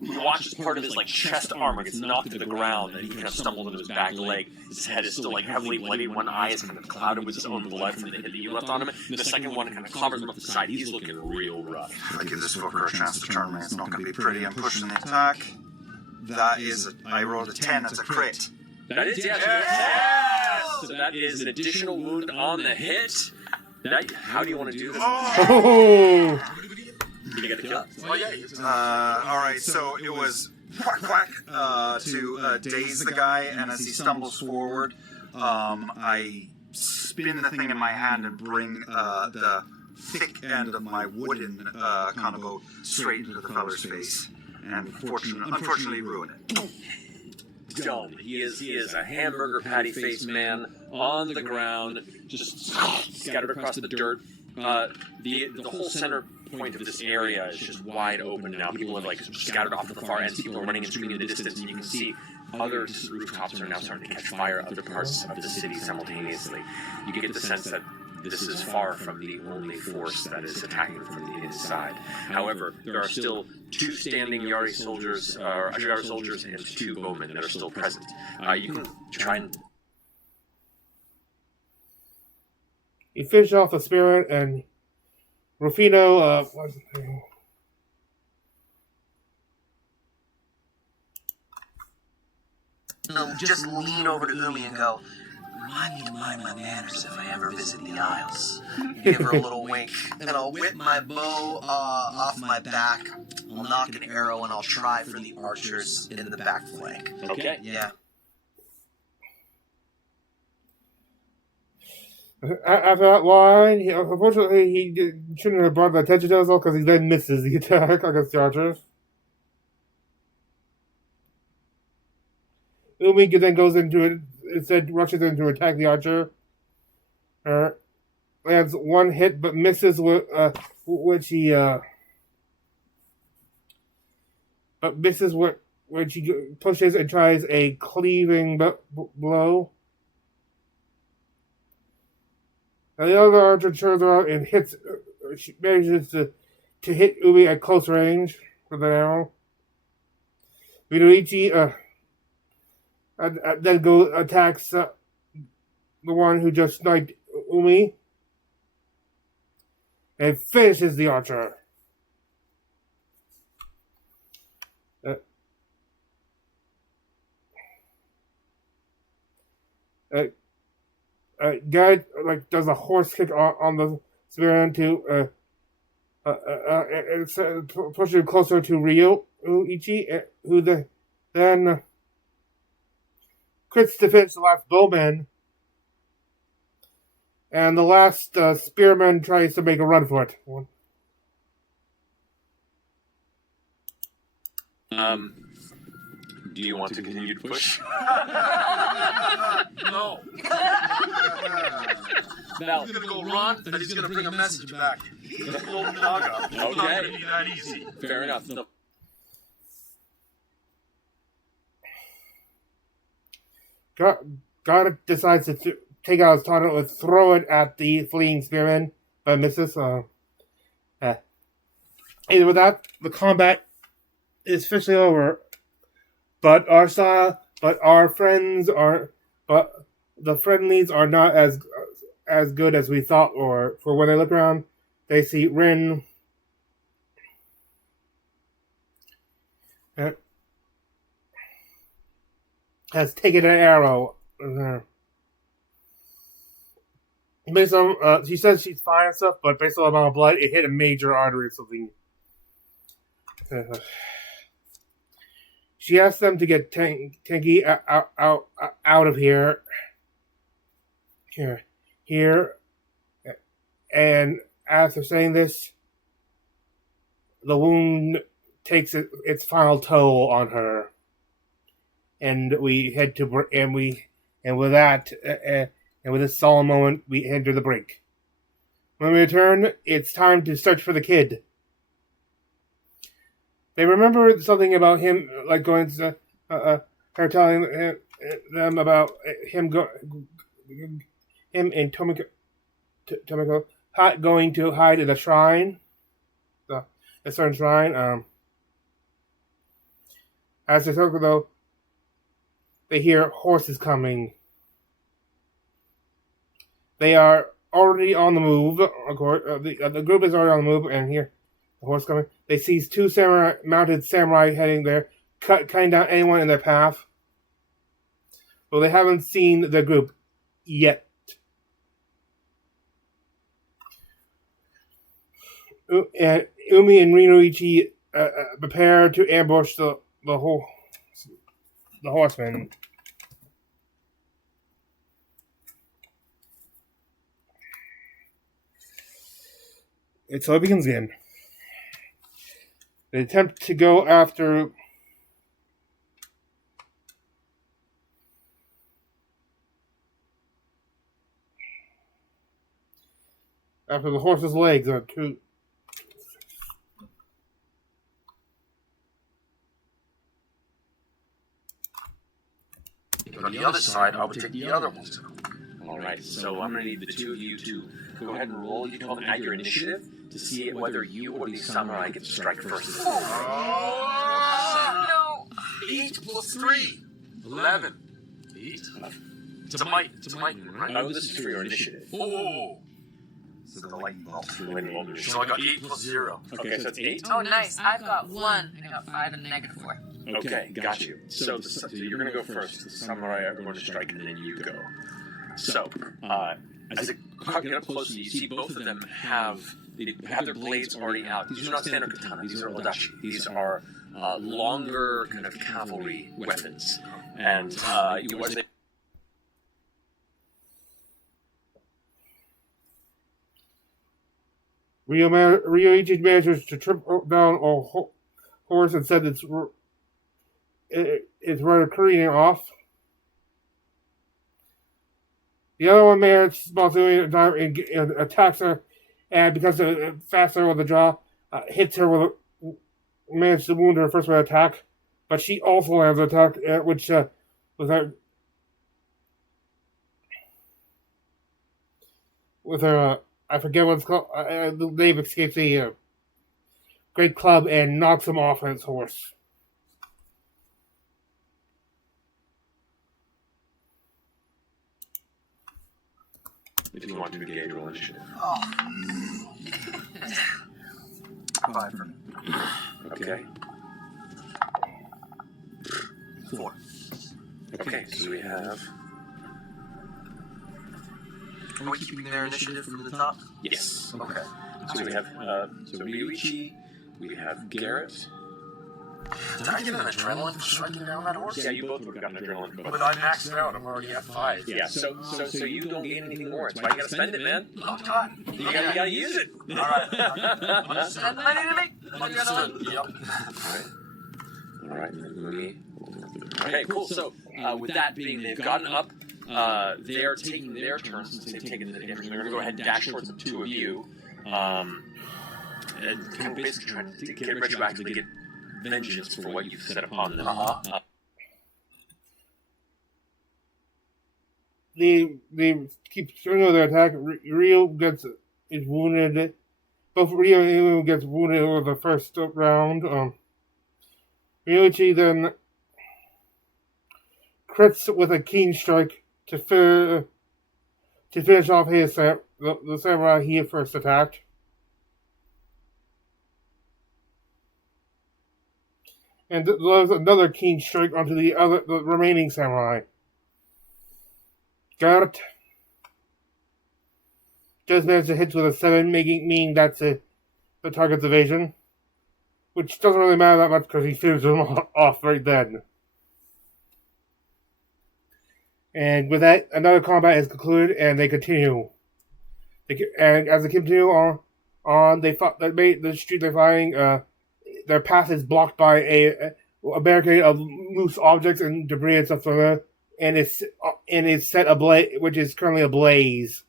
You watch as part of his chest armor gets knocked to the ground, and he kind of stumbled into his back leg. His head is still heavily bloody. One eye is kind of clouded with his own blood from the hit that you left on him. And the second one kind of clobbers him off the side. He's looking real rough. If I give this fucker a chance to turn me, it's not going to be pretty. I'm pushing the attack. That is, I rolled a 10. That's a crit. That is, yes! So that is an additional wound on the hit. How do you want to do this? Oh! Did you get the kill? Oh, yeah. Alright, so it was quack quack to daze the guy, and as he stumbles forward, I spin the thing in my hand and bring the thick end of my wooden conobo straight into the feller's face, and unfortunately ruin it. Done. He is a hamburger patty faced man on the ground, just scattered across the dirt. The whole center point of this area is just wide open now. People have scattered off to the far ends. People are running and screaming in the distance, and you can see other rooftops are now starting to catch fire at other parts of the city simultaneously. You get the sense that this is far from the only force that is attacking from the inside. However, there are still 2 standing Yari soldiers, and 2 bowmen that are still present. You can try and... He finished off the spirit, and Rufino, Just lean over to Umi and go, remind me to mind my manners if I ever visit the Isles. Give her a little wink, and I'll whip my bow off my back. I'll knock an arrow, and I'll try for the archers in the back flank. Okay. Yeah. After that line, unfortunately, he shouldn't have brought the attention to himself because he then misses the attack against the archers. Umi then goes into it, instead rushes in to attack the archer. Lands 1 hit but misses, which he which he pushes and tries a cleaving blow. And the other archer turns around and manages to hit Umi at close range with an arrow. Minoichi then attacks the one who just sniped Umi and finishes the archer. Guy does a horse kick on the spear to push him closer to Ryoichi, who then crits to finish the last bowman, and the last spearman tries to make a run for it. Do you want to continue to push? No. Now, He's gonna go run, and he's gonna bring a message back. okay, It's not gonna be that easy. fair enough. God decides to take out his taunt and throw it at the fleeing spearman, but misses. And with that, the combat is officially over. But the friendlies are not as good as we thought. Or for when they look around, they see Rin. Has taken an arrow. Based on, she says she's fine and stuff, but based on the amount of blood, it hit a major artery or something. She asked them to get Tanky out of here. Here. And after saying this, the wound takes its final toll on her. And we head to with this solemn moment, we head to the break. When we return, it's time to search for the kid. They remember something about him, like going to her telling them about him and Tomiko going to hide in a shrine, a certain shrine. As they talk, though, they hear horses coming. They are already on the move. Of course, the group is already on the move, and here, the horse coming. They see two mounted samurai heading there, cutting down anyone in their path. Well, they haven't seen the group yet. And Umi and Rinoichi prepare to ambush the horsemen. So it begins again. They attempt to go after the horse's legs are too. But on the other side, I would take the other ones. Alright, so I'm going to need the two of you to go ahead and roll d12 at your initiative to see whether you or the samurai get to strike first. Oh, no. 8 plus 3. 11. 8? It's a might, right? Oh, this is for your initiative. Oh! So the lightning bolt. So I got 8 plus 0. Okay, so it's 8? Oh, nice. I've got 1. I got 5 and -4. Okay, got you. So you're going to go first. The samurai are going to strike, and then you go. So, as they get up close to you, see both of them have their blades already out. These are not standard katana. These are odashi. These are longer kind of cavalry weapons. And as they Ryoichi manages to trip down a horse and said it's rather careening off. The other one manages to dive and attacks her, and because of faster with the jaw, hits her manages to wound her first with an attack. But she also lands an attack, which with her I forget what it's called. The name escapes the great club and knocks him off his horse. if you want to engage roll initiative. Oh. 5 for me. Okay. 4. Okay, so we have... Are we keeping their initiative from the top? Yes. Okay. So we have Ryuichi, we have Garrett. Did I get an adrenaline for striking down that horse? Yeah, you both would have gotten adrenaline. But I maxed out. I'm already at 5. Yeah, so you don't gain anything more. It's why you gotta spend it, man. Oh, God. You gotta use it. All right. Send money to me. Understood. Yep. Alright. Okay, cool. So, with that being, they've gotten up. They're taking their turns since they've taken the damage. They're going to go ahead and dash towards the two of you. And kind of basically trying to get retroactively get vengeance for what you've set upon them. they keep stringing their attack. Rio is wounded. Both Rio and Inu gets wounded over the first round. Ryuichi then crits with a keen strike to finish off the samurai he first attacked. And there's another keen strike onto the remaining samurai. Got it. Just managed to hit with a 7, meaning that's the target's evasion. Which doesn't really matter that much because he finishes him off right then. And with that, another combat is concluded, and they continue. And as they continue on the street they're fighting, their path is blocked by a barricade of loose objects and debris and stuff like that, and it's set ablaze, which is currently ablaze.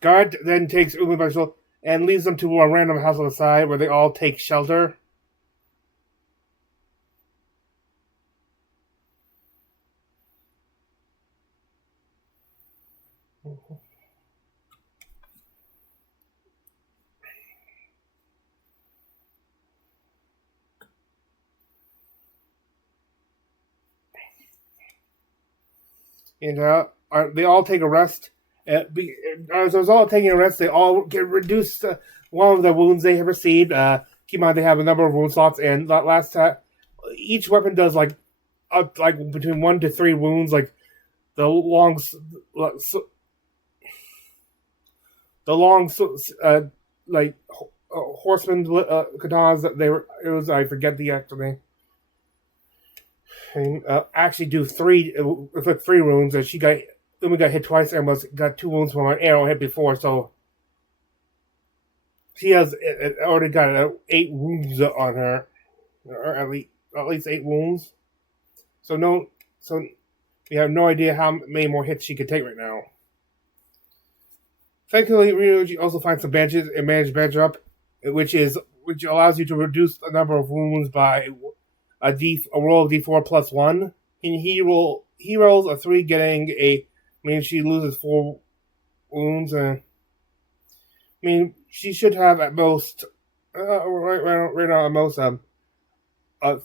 Guard then takes Umi by the shoulder and leads them to a random house on the side where they all take shelter. And they all take a rest. As a result of taking a rest, they all get reduced one of the wounds they have received. Keep in mind they have a number of wound slots, and that last time, each weapon does like between 1 to 3 wounds. Like the long horseman katanas that I forget the actual name. And actually do 3 wounds, and Umi got hit twice and got 2 wounds from an arrow hit before, so she has already got 8 wounds on her, or at least 8 wounds. So we have no idea how many more hits she could take right now. Thankfully, Ryuji also finds some bandages and manages to bandage up, which allows you to reduce the number of wounds by a roll of D4 plus 1. And he rolls a 3, means she loses 4 wounds. She should have at most right now at most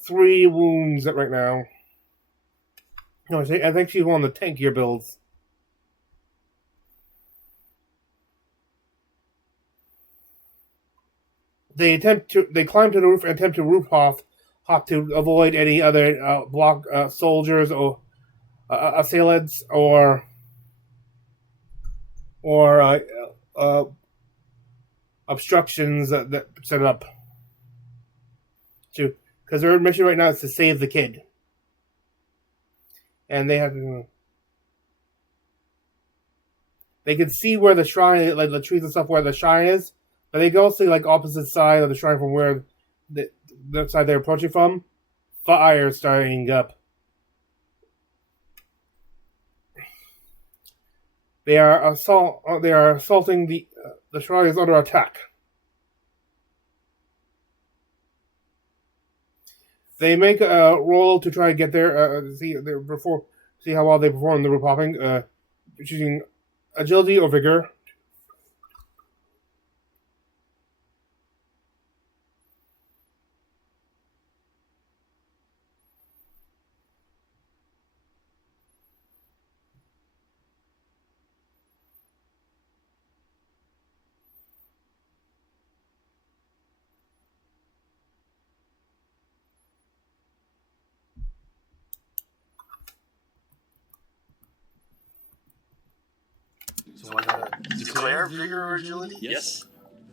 3 wounds right now. No, I think she's one of the tankier builds. They climb to the roof and attempt to roof hop to avoid any other block soldiers or assailants or obstructions that set up. Because their mission right now is to save the kid, and they have to. They can see where the shrine, like the trees and stuff, where the shrine is, but they can also see like opposite side of the shrine from where the side they're approaching from. Fire starting up. They are assaulting the shrine is under attack. They make a roll to try to get there. See how well they perform the roof hopping. Choosing agility or vigor. So I gotta declare vigor or agility? Yes.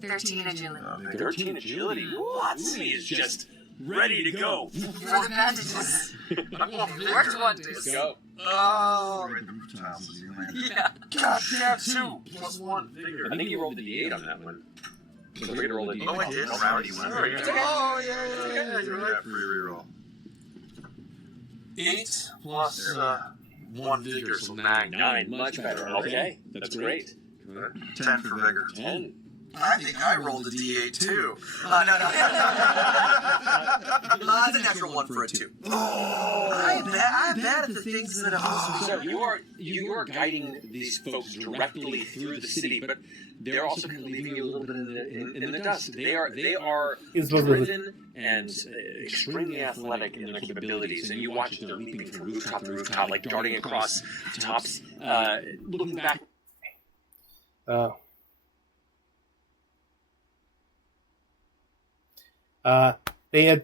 13 agility. 13 agility. What? Umi is just ready to go. For the bandages. Worked wonders. Go. Oh, Yeah. God damn, 2 plus 1 vigor. I think you rolled a D8 on that one. So we're gonna roll a D8. Oh, I did. Rowdy one. Sorry. Oh, yeah, you're right. Free reroll. 8 plus 1 vigor, so 9. 9, much better. Okay, that's great. 10 for vigor. 10. I think I rolled a D8 too. No. That's a natural 1 for a 2. I'm bad at the things that are So you are guiding these folks directly through the city, but they're also kind of leaving you a little bit in the dust. They are driven and extremely athletic in their capabilities, and you watch as they're leaping from rooftop to rooftop, like darting across tops, looking back. So they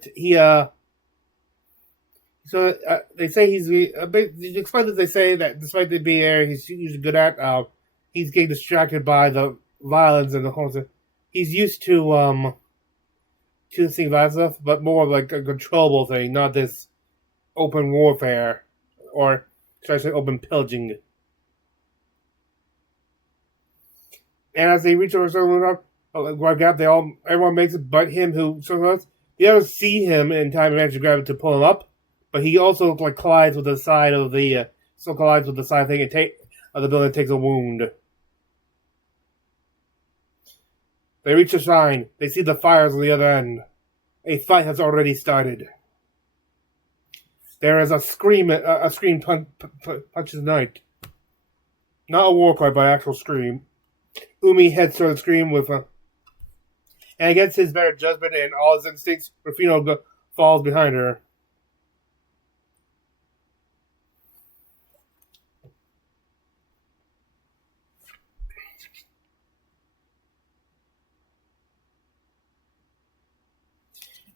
say he's despite that they say that despite the being there, he's usually good at. He's getting distracted by the violence and the horses. He's used to seeing that stuff, but more like a controllable thing, not this open warfare or should I say open pillaging. And as they reach over grab gap, everyone makes it, but him who the others see him in time and manage to grab it to pull him up. But he also collides with the side of the thing and of the building and takes a wound. They reach the shrine. They see the fires on the other end. A fight has already started. There is a scream punches the night. Not a war cry, but an actual scream. Umi heads toward the scream and against his better judgment and all his instincts, Rufino falls behind her.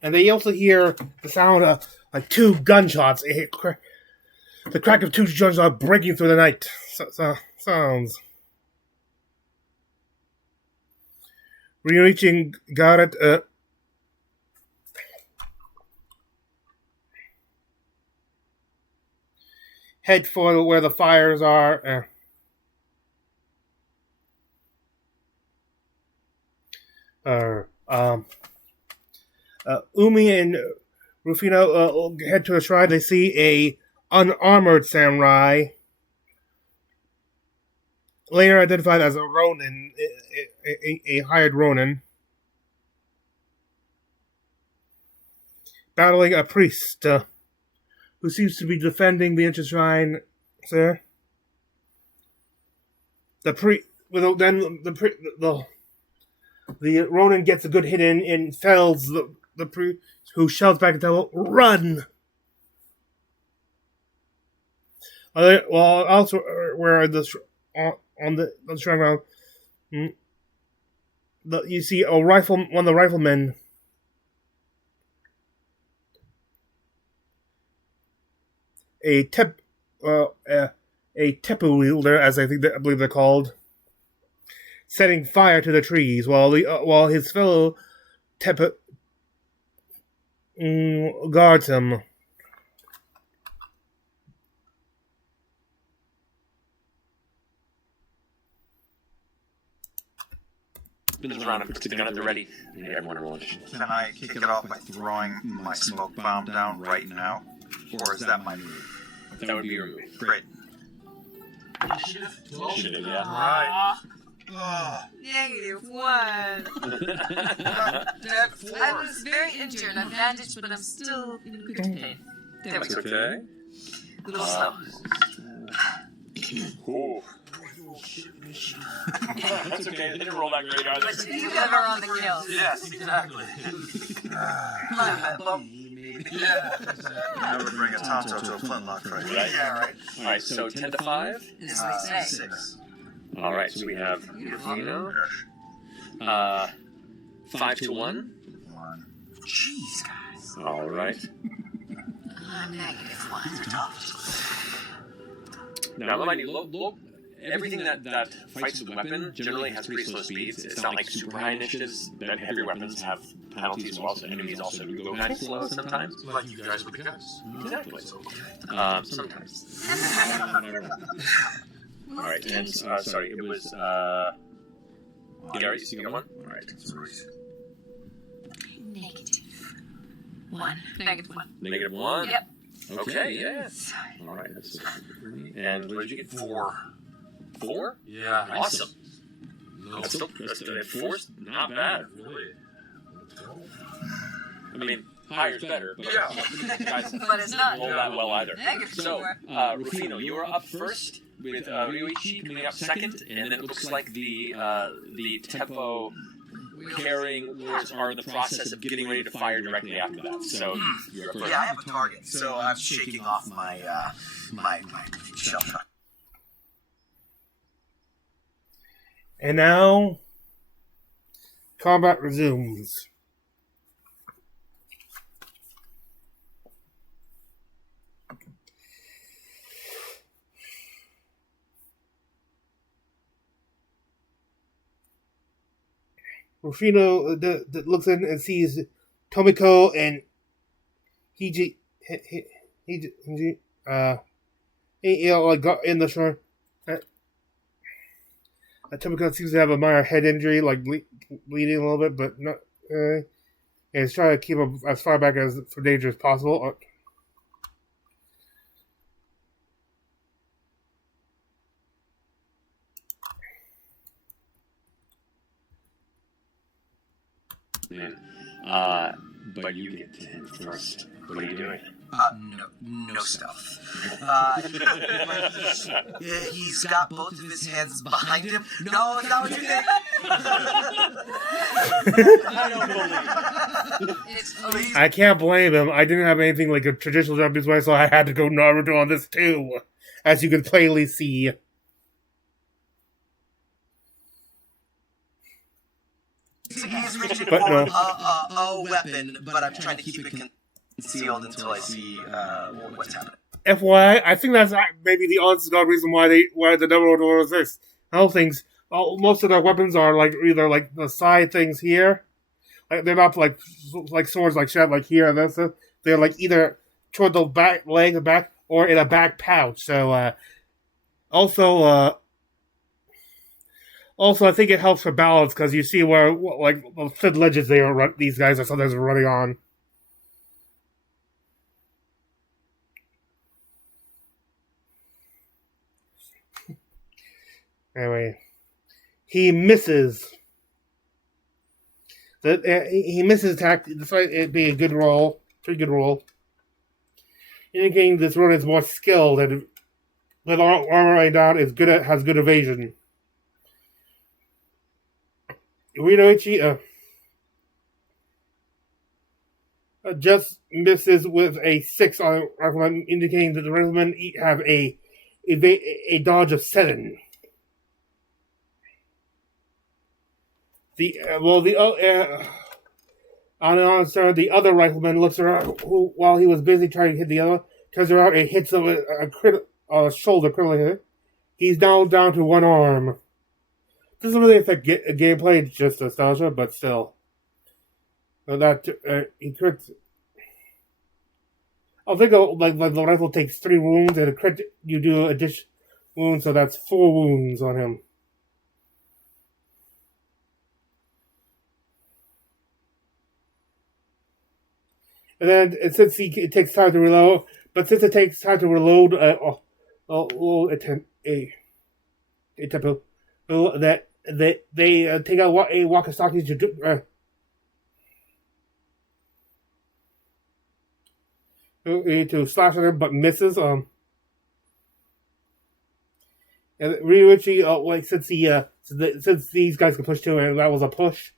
And they also hear the sound of like 2 gunshots. The crack of 2 gunshots breaking through the night. Sounds. Reaching Garrett. Head for where the fires are. Umi and Rufino head to the shrine. They see a unarmored samurai, later identified as a Ronin, a hired Ronin, battling a priest who seems to be defending the ancient shrine. Sir, the Ronin gets a good hit in and fells the priest, who shouts back and tells him, "Run!" Well, also where on the shrine ground, you see one of the riflemen. A tepu wielder, as I believe they're called, setting fire to the trees while his fellow tepu guards him. Spins around and puts the gun at the ready. Everyone roll initiative. Can I kick it off by throwing my smoke bomb down right now? Or is that my move? That would be your move. Great. Initiative, yeah. Right. -1. I was very injured. I'm bandaged, but I'm still in good pain. There we That's go. okay. A little slow. Ooh. That's okay. They didn't roll that great either. But you never on the kill. Yes, exactly. I would bring a Tonto to a flintlock right now. Right? Alright, so 10 to 5. Is what they say. 6. Alright, so we have Rufino. 5 to 1. 1. Jeez, guys. Alright. I'm -1. Now, mind you, everything that fights with a weapon generally has pretty slow speeds. It's not like super high initiatives. That heavy weapons have penalties as well, so enemies also do go kind of slow sometimes. Like you guys with the guns. Exactly. Sometimes. Alright, and sorry, it was Gary, you got 1? Alright. -1. -1. -1? Yep. Okay, yes. Alright, that's and what did you get? 4. 4? Yeah. Awesome. That's still enforced. Not bad. Really? I mean, higher's better, but Yeah. guys But it's not. roll that well either. Negative So, 4. Rufino, you're up first with Ryuichi coming up second, and then it looks like the tempo carrying wars are in the process of getting ready to fire directly after that. So, you're up first. Yeah, I have a target, so I'm shaking off my my shell shock. And now, combat resumes. Rufino looks in and sees Tomiko and Hiji, like got in the shore. Tomiko seems to have a minor head injury, like bleeding a little bit, but not. And he's trying to keep him as far back as for danger as possible. But you get to him first. What are you doing? No stuff. He's got both of his hands behind him. No, is that what you did? I don't believe it. I can't blame him. I didn't have anything like a traditional Japanese way, so I had to go Naruto on this too, as you can plainly see. He's reaching But for no. a weapon, but I'm trying to keep it concealed until I see what's happening. FYI, I think that's maybe the honest to God reason why the Devil Order exists. All things, most of their weapons are like either like the side things here, like they're not like swords like shit like here and this. They're like either toward the back leg, the back, or in a back pouch. So also, I think it helps for balance because you see where like the thin ledges these guys are sometimes running on. Anyway, he misses. He misses attack despite it being a good roll, pretty good roll. Indicating this run is more skilled and with armor right down has good evasion. Ryuichi just misses with a 6 on rifleman, indicating that the riflemen have a dodge of 7. The other rifleman looks around while he was busy trying to hit the other, turns around and hits him with a shoulder critically hit. He's now down to one arm. Doesn't really affect gameplay, it's just nostalgia, but still. He crits. I'll think like the rifle takes 3 wounds, and a crit you do additional wounds, so that's 4 wounds on him. And then since it takes time to reload, a tempo that they take out a Wakasaki to slash at him, but misses. And Ryuichi, since these guys can push too, and that was a push,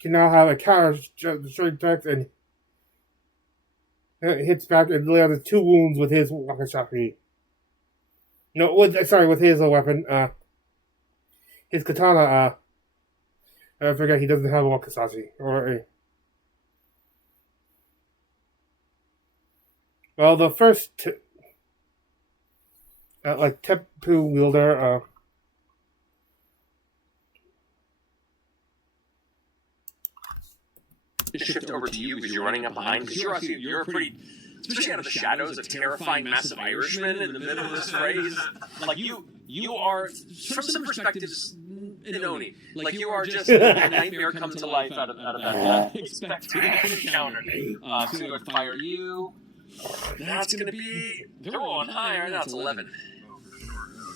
can now have a counter strike attack and hits back and lands 2 wounds with his Wakasaki. With his weapon. His katana, I forget he doesn't have a Wakasaki. Well, the first, Teppu wielder, shift over to you because you're running up behind. Because you're a pretty, especially out of the shadows, a terrifying, massive Irishman in the middle of this phrase. Like you are, from some perspectives, Inoni. Like you are just a nightmare come to life out of that expected encounter. So we would fire you. That's going to be, they're rolling higher. That's 11.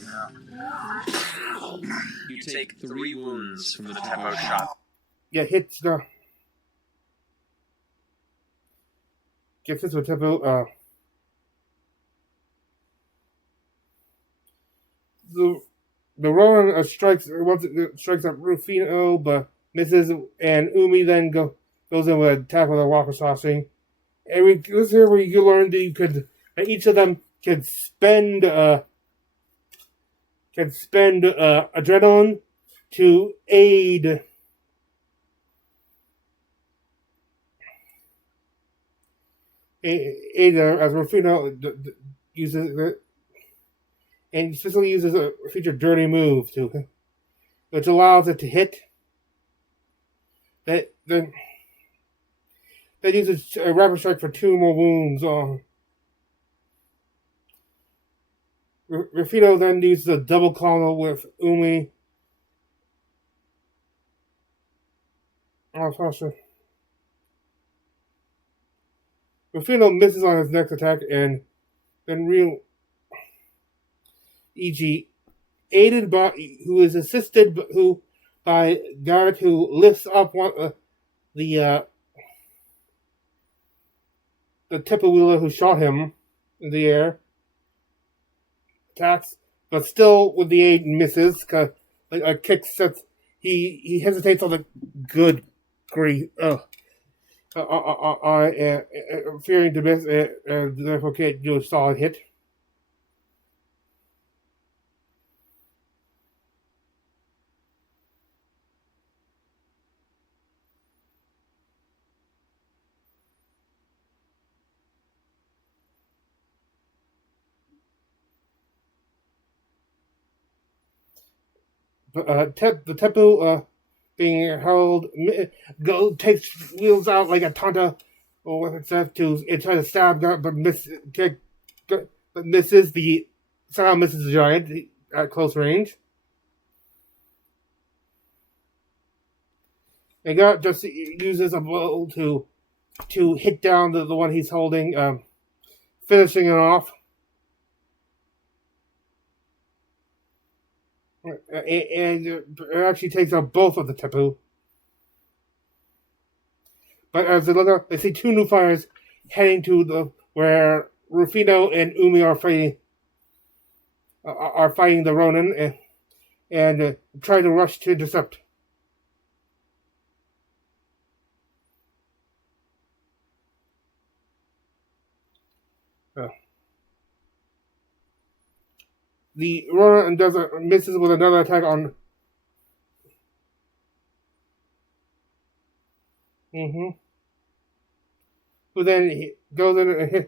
yeah. You take 3 wounds from the tempo shot. Yeah, hits the... Gets hits with tempo, the Ronin strikes at Rufino, but misses, and Umi then goes in with an attack with a Walker Saucing. And this is here where you learn that each of them can spend adrenaline to aid as Rufino uses it, and specifically uses a feature Dirty Move which allows it to hit. That uses a Rapid Strike for 2 more wounds on. Rufino then uses a double combo with Umi. Rufino misses on his next attack, and then e.g. aided by, who is assisted by Garrett, who lifts up the Tipper Wheeler who shot him in the air, attacks, but still with the aid misses, cause a kick sets, he hesitates on the good grief, fearing to miss, and therefore can't do a solid hit. The tempo being held takes wheels out like a tanta or what it says to try to stab but misses somehow misses the giant at close range. And Garrett just uses a blow to hit down the one he's holding, finishing it off. And it actually takes out both of the Tapu. But as they look up, they see 2 new fighters heading to where Rufino and Umi are fighting the Ronin and try to rush to intercept. The Ronin misses with another attack on. Who then he goes in and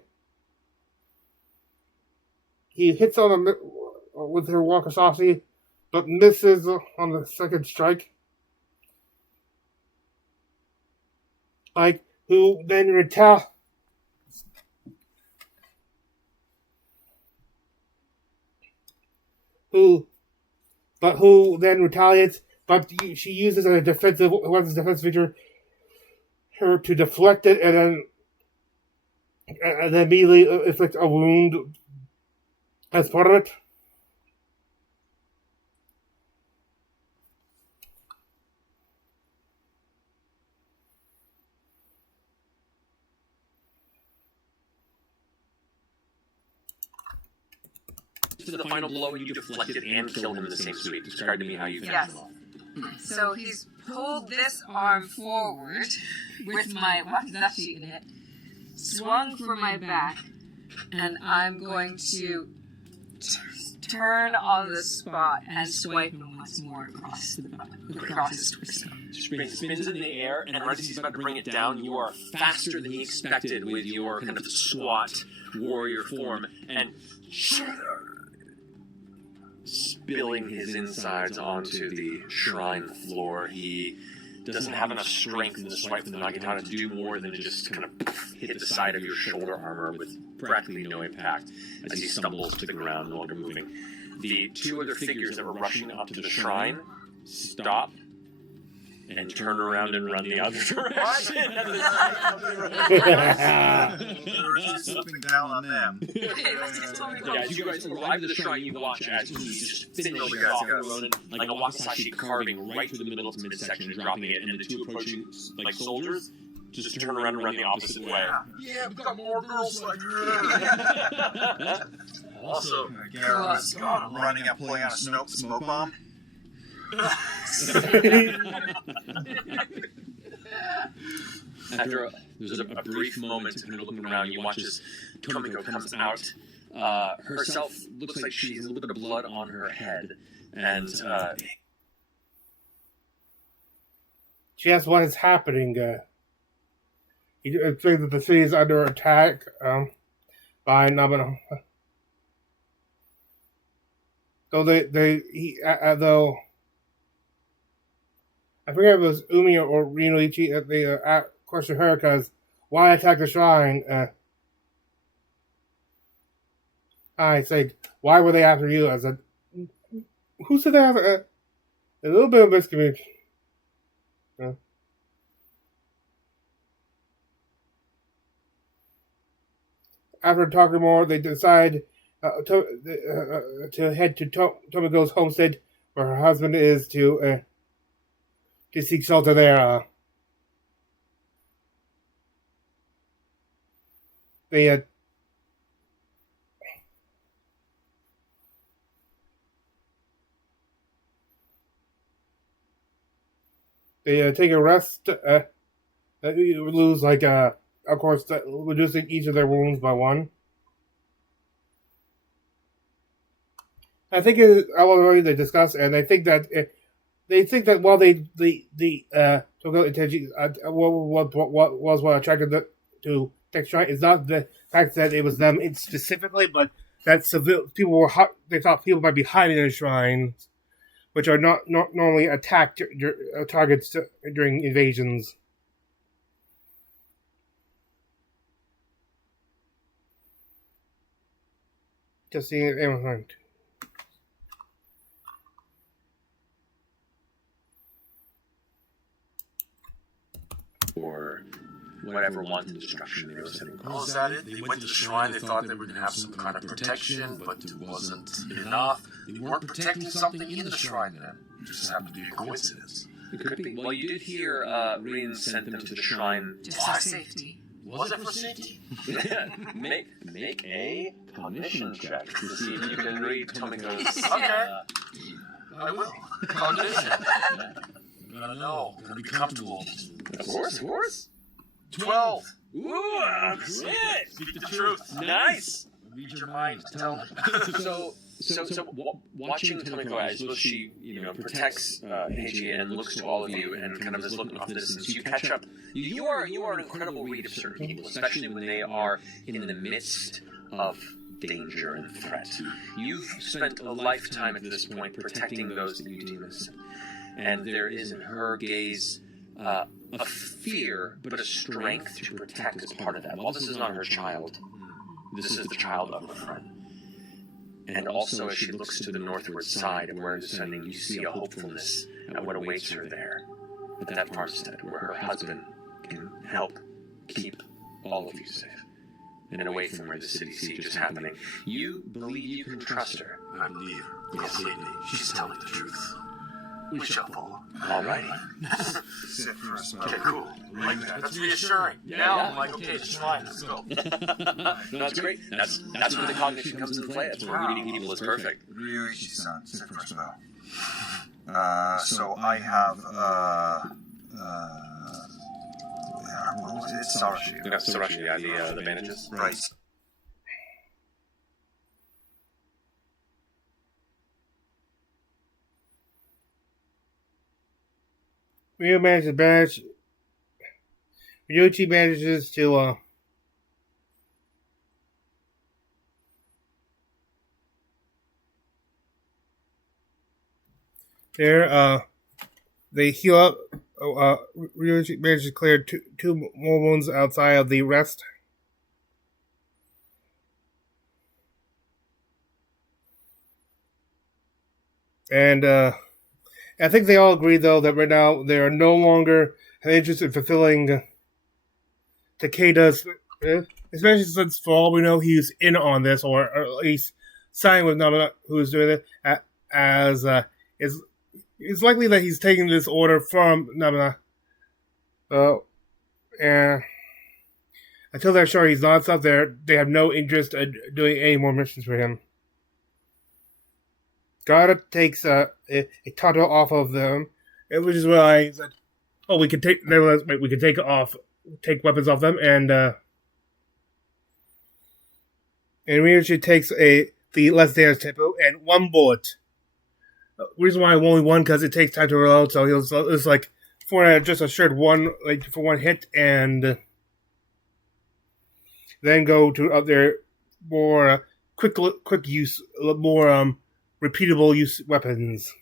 he hits on with her Walker Saucy, but misses on the second strike. Who then who then retaliates, but she uses a weapons defensive feature to deflect it and then immediately inflict a wound as part of it. For the final blow, you deflected and killed him in the same sweep. Describe to me how you finished him off. So he's pulled this arm forward with my wakizashi in it, swung for my back, and I'm going to turn on the spot and swipe him once more across his torso. Spins in the air, and right as he's about to bring it down, you are faster than he expected with your kind of squat warrior form, and spilling his insides onto the shrine floor. He doesn't have enough strength in the swipe from the Nagatana to do more than just kind of hit the side of your shoulder armor with practically no impact as he stumbles to the ground, no longer moving. The 2 other figures that were rushing up to the shrine stop and turn around and run the other direction. Slipping down on them. Yeah, as you guys arrive at the shrine, you watch as he just finishes off the Ronin, like a wakizashi carving right through the middle of its midsection and dropping it, and the two approaching like soldiers just turn around and run the opposite way. Yeah, we've got more girls like her. Also, Garrett was running up, pulling out a smoke bomb. After there's a brief moment of looking around, you watch as Tomiko comes out. Herself looks like she has a little bit of blood on her head, and she asks what is happening. He explains that the city is under attack by Nabano. Though though I forget if it was Umi or Rinoichi that they questioned her because why attack the shrine? I said, why were they after you? I said, who said that? A little bit of miscommunication. After talking more, they decide to head to Tomiko's homestead, where her husband is to seek shelter there. They take a rest. You lose of course, reducing each of their wounds by one. I think I already they discussed, and I think that while the Tokyo Itachi what attracted them to Textrai is not the fact that it was them specifically, but that people were they thought people might be hiding in the shrines, which are not normally attacked targets during invasions. Just seeing it everything. Or whatever wanton destruction they were setting. Oh, is that it? They went to the shrine, they thought they were going to have some kind of protection, but it wasn't enough. They weren't protecting something in the shrine then. It just happened to be a coincidence. It could be. Well, you did hear Rin sent them to the shrine. Just for safety. Was it for safety? make a cognition check to see if you can read Tomiko's. Okay. I will. Cognition. Gotta know. Gotta be comfortable. Of course. 12. Ooh, shit! Speak the truth. Nice. Read your mind. Tell me. So watching Tomiko as well, she protects Heiji and looks to all of you and kind of is looking off the distance. You catch up. You are an incredible read of certain people, especially when they are in the midst of danger and threat. You've spent a lifetime at this point protecting those that you deem innocent, and there is in her gaze a fear, but a strength to protect as part of that. Well, this is not her child. This is the child of her friend. And also, as she looks to the northward side of where it's descending, you see a hopefulness at what awaits her there, at that farmstead, where her husband can help keep all of you safe, and away from where the city siege is happening. You believe you can trust her. I believe her. Completely. She's telling the truth. We shall follow. Alrighty. Sit for a spell. Okay, cool. I like that. That's reassuring. Now I'm like, okay, it's fine. Let's go. No, that's great. That's where the cognition comes into play. That's where reading people is perfect. Ryuichi-san, sit for a spell. So I have, what was it? Sarashi. We got Sarashi, yeah, the bandages. Right. Ryuichi manages to they heal up. Ryuichi manages to clear two more wounds outside of the rest. And I think they all agree, though, that right now they are no longer interested in fulfilling Takeda's, especially since, for all we know, he's in on this, or at least signed with Namina, who's doing it, as it's likely that he's taking this order from Namina. And until they're sure he's not stuff, they have no interest in doing any more missions for him. Gara takes a Tato off of them, which is why he said, "Oh, we can take take weapons off them," and Ryuichi takes the less damage tempo and 1 bullet. Reason why only 1, because it takes time to reload, so it's like just a short 1, like for 1 hit, and then go to other more quick use, more repeatable use weapons.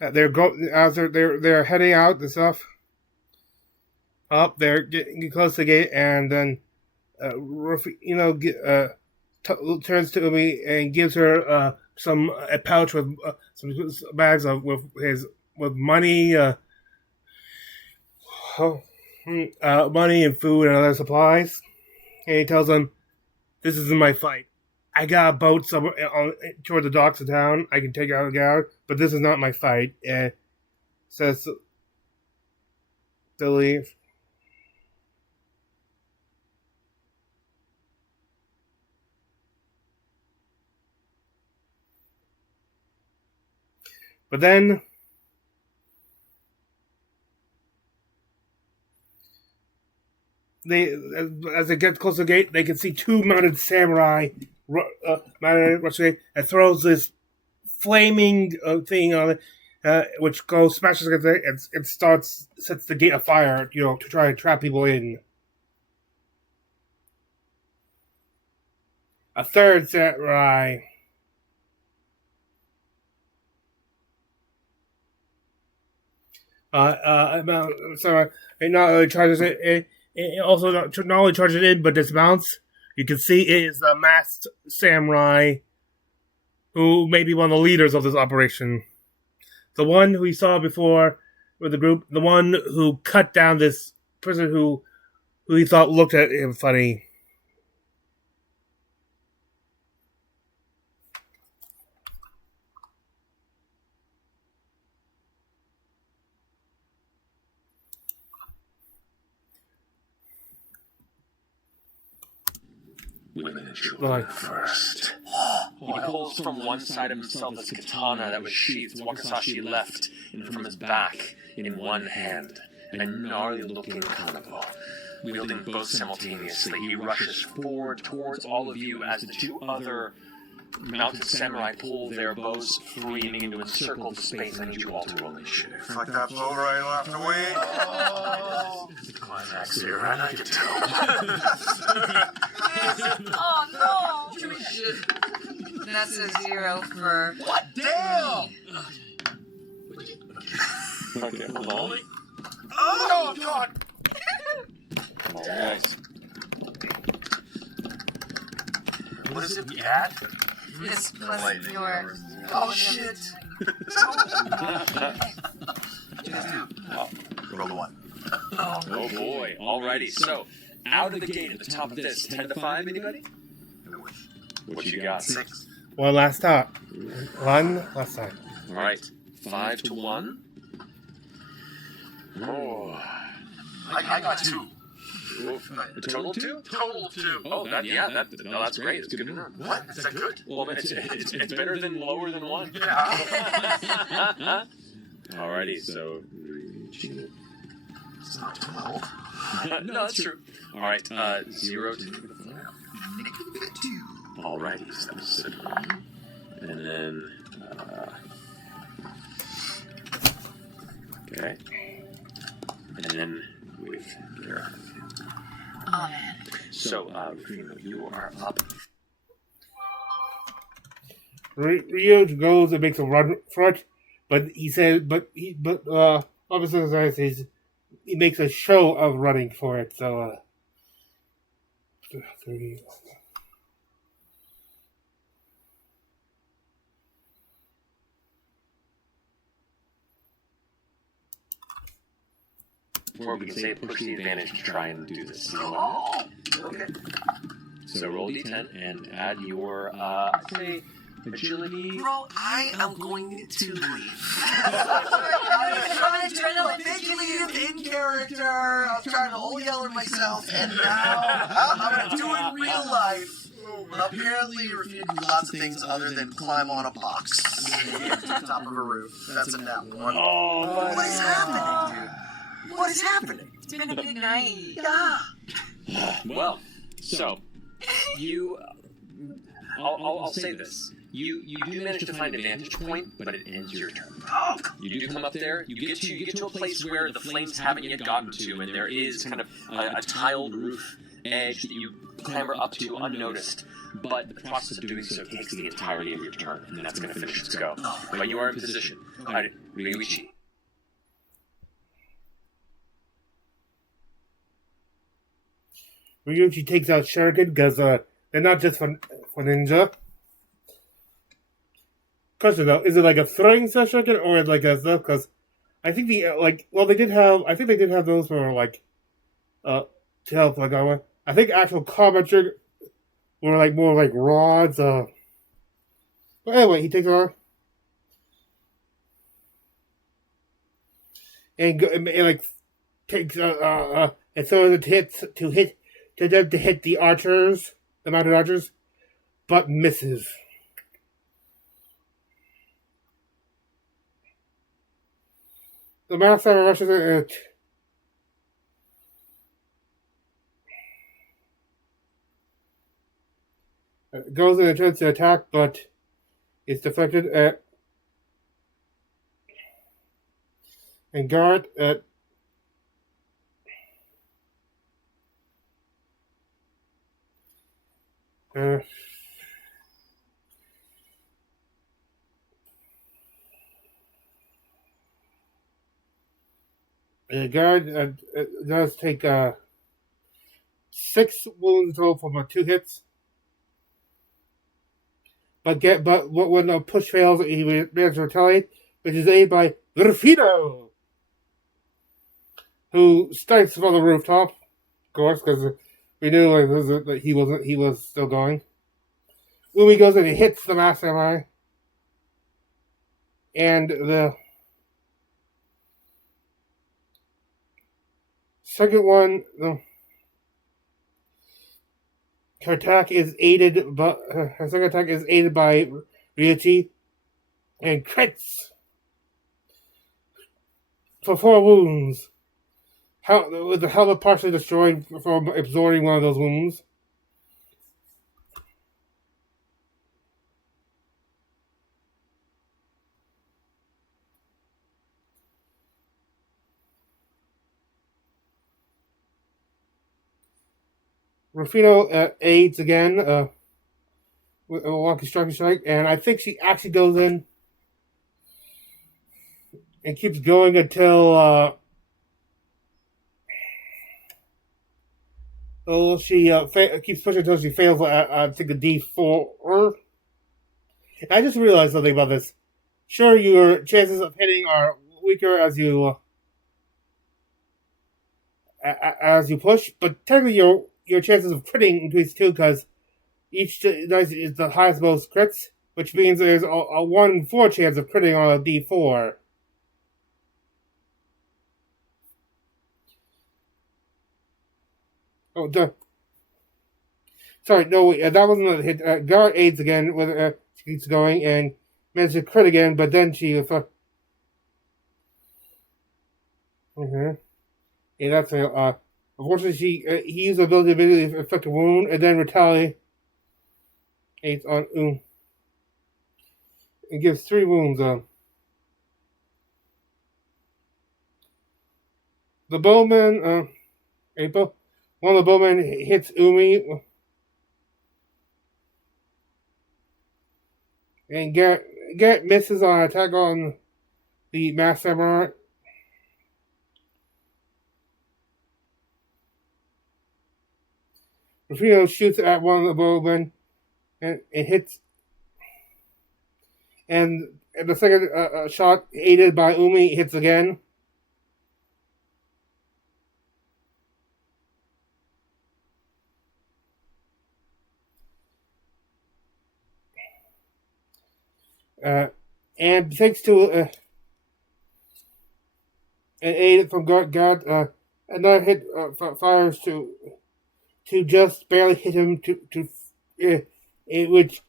They're heading out and stuff. Up, they're getting close to the gate, and then turns to Umi and gives her a pouch with some bags with money, money and food and other supplies. And he tells them, "This isn't my fight. I got a boat somewhere toward the docks of town. I can take out a guard, but this is not my fight." And says to leave. But then as they get close to the gate, they can see 2 mounted samurai rushing, and throws this flaming thing on it, which smashes against it, and sets the gate afire, to try and trap people in. A third samurai it not only charges it also not only charges it in, but dismounts. You can see it is a masked samurai who may be one of the leaders of this operation. The one who we saw before with the group, the one who cut down this person who he thought looked at him funny. Women and children first. He pulls from one side of himself his katana that was sheathed, Wakasashi left, and from his back, in one hand, a gnarly-looking kanabo. Wielding both simultaneously, he rushes forward towards all of you as the 2 other mounted samurai pull their bows free and to encircle the space. I need you all to roll initiative. Like that blow right left away. Oh, the climax here, right? I can tell. Oh no! That's a 0 for. What? Damn! Okay, hold on. Oh, God! Oh, nice. What is it we add? This plus your. Oh, shit! Roll a 1. Oh boy. Alrighty, so out of the gate at the top of this, 10 to 5, anybody? What you got? 6. One last time. Alright, 5 to 1. Oh. I got 2. A total 2? Total 2. Oh, that's great. It's good to know. What? Is that good? Well, it's better than lower than 1. Yeah. Alrighty, so It's not 12. no, that's true. Alright, 0 to -2. Alrighty, so that's it. And then okay. And then with Gareth. Oh man. So, Rufino, you are up. Ryu goes and makes a run for it, But he said, Officer says he makes a show of running for it. So, 3. Or we can say push the advantage to try and do this. Okay. So roll d10 and add your, say, agility. Bro, I am going to leave. I'm trying to leave in character. I'm trying to hold yell at myself, and now I'm going to do it in real life. Apparently, you're refusing lots of things other than climb on a box to the top of a roof. That's a nat 1. Oh, What is happening, dude? What is happening? It's been a big night. Yeah. Well, so, you... I'll say this. You do manage to find a vantage point, but it ends your turn. You do come up there, you get to a place where the flames haven't yet gotten to, and there is kind of a tiled roof edge that you clamber up to unnoticed, but the process of doing so takes the entirety of your turn, and that's going to finish its go. But you are in position. Alright, Ryuichi. Ryuichi takes out Shuriken because they're not just for ninja. Question though, is it like a throwing shuriken or like a stuff? Because I think they did have those for like to help I think actual combat shuriken were like more like rods. But anyway, he takes it on and like takes and so it hits to hit the archers, the mounted archers, but misses. The master rushes it. It goes in and tries to attack, but it's deflected at. And guard at. The guard does take 6 wounds total from 2 hits. But when a push fails, he manages to retaliate, which is aided by Rufino, who strikes from the rooftop, of course, because we knew that he was still going. Umi goes in and hits the mastermind, and the second one, her second attack is aided by Ryuichi and crits for 4 wounds. With the helmet partially destroyed from absorbing one of those wounds. Rufino aids again with a walkie striking strike, and I think she actually goes in and keeps going until she keeps pushing until she fails. I think a D4. And I just realized something about this. Sure, your chances of hitting are weaker as you push, but technically your chances of critting increase too, because each dice is the highest most crits, which means there's a 1 in 4 chance of critting on a D4. Oh, sorry, no, that wasn't a hit. Guard aids again, with she keeps going, and manages to crit again, but then she... Yeah, that's... unfortunately, he used the ability to immediately inflict a wound, and then retaliates on and gives 3 wounds. The bowman, one of the bowmen hits Umi, and Garrett misses on an attack on the masked samurai. Rufino shoots at one of the bowmen, and it hits. And the second shot, aided by Umi, hits again. And thanks to an aid from God, another hit fires to just barely hit him, which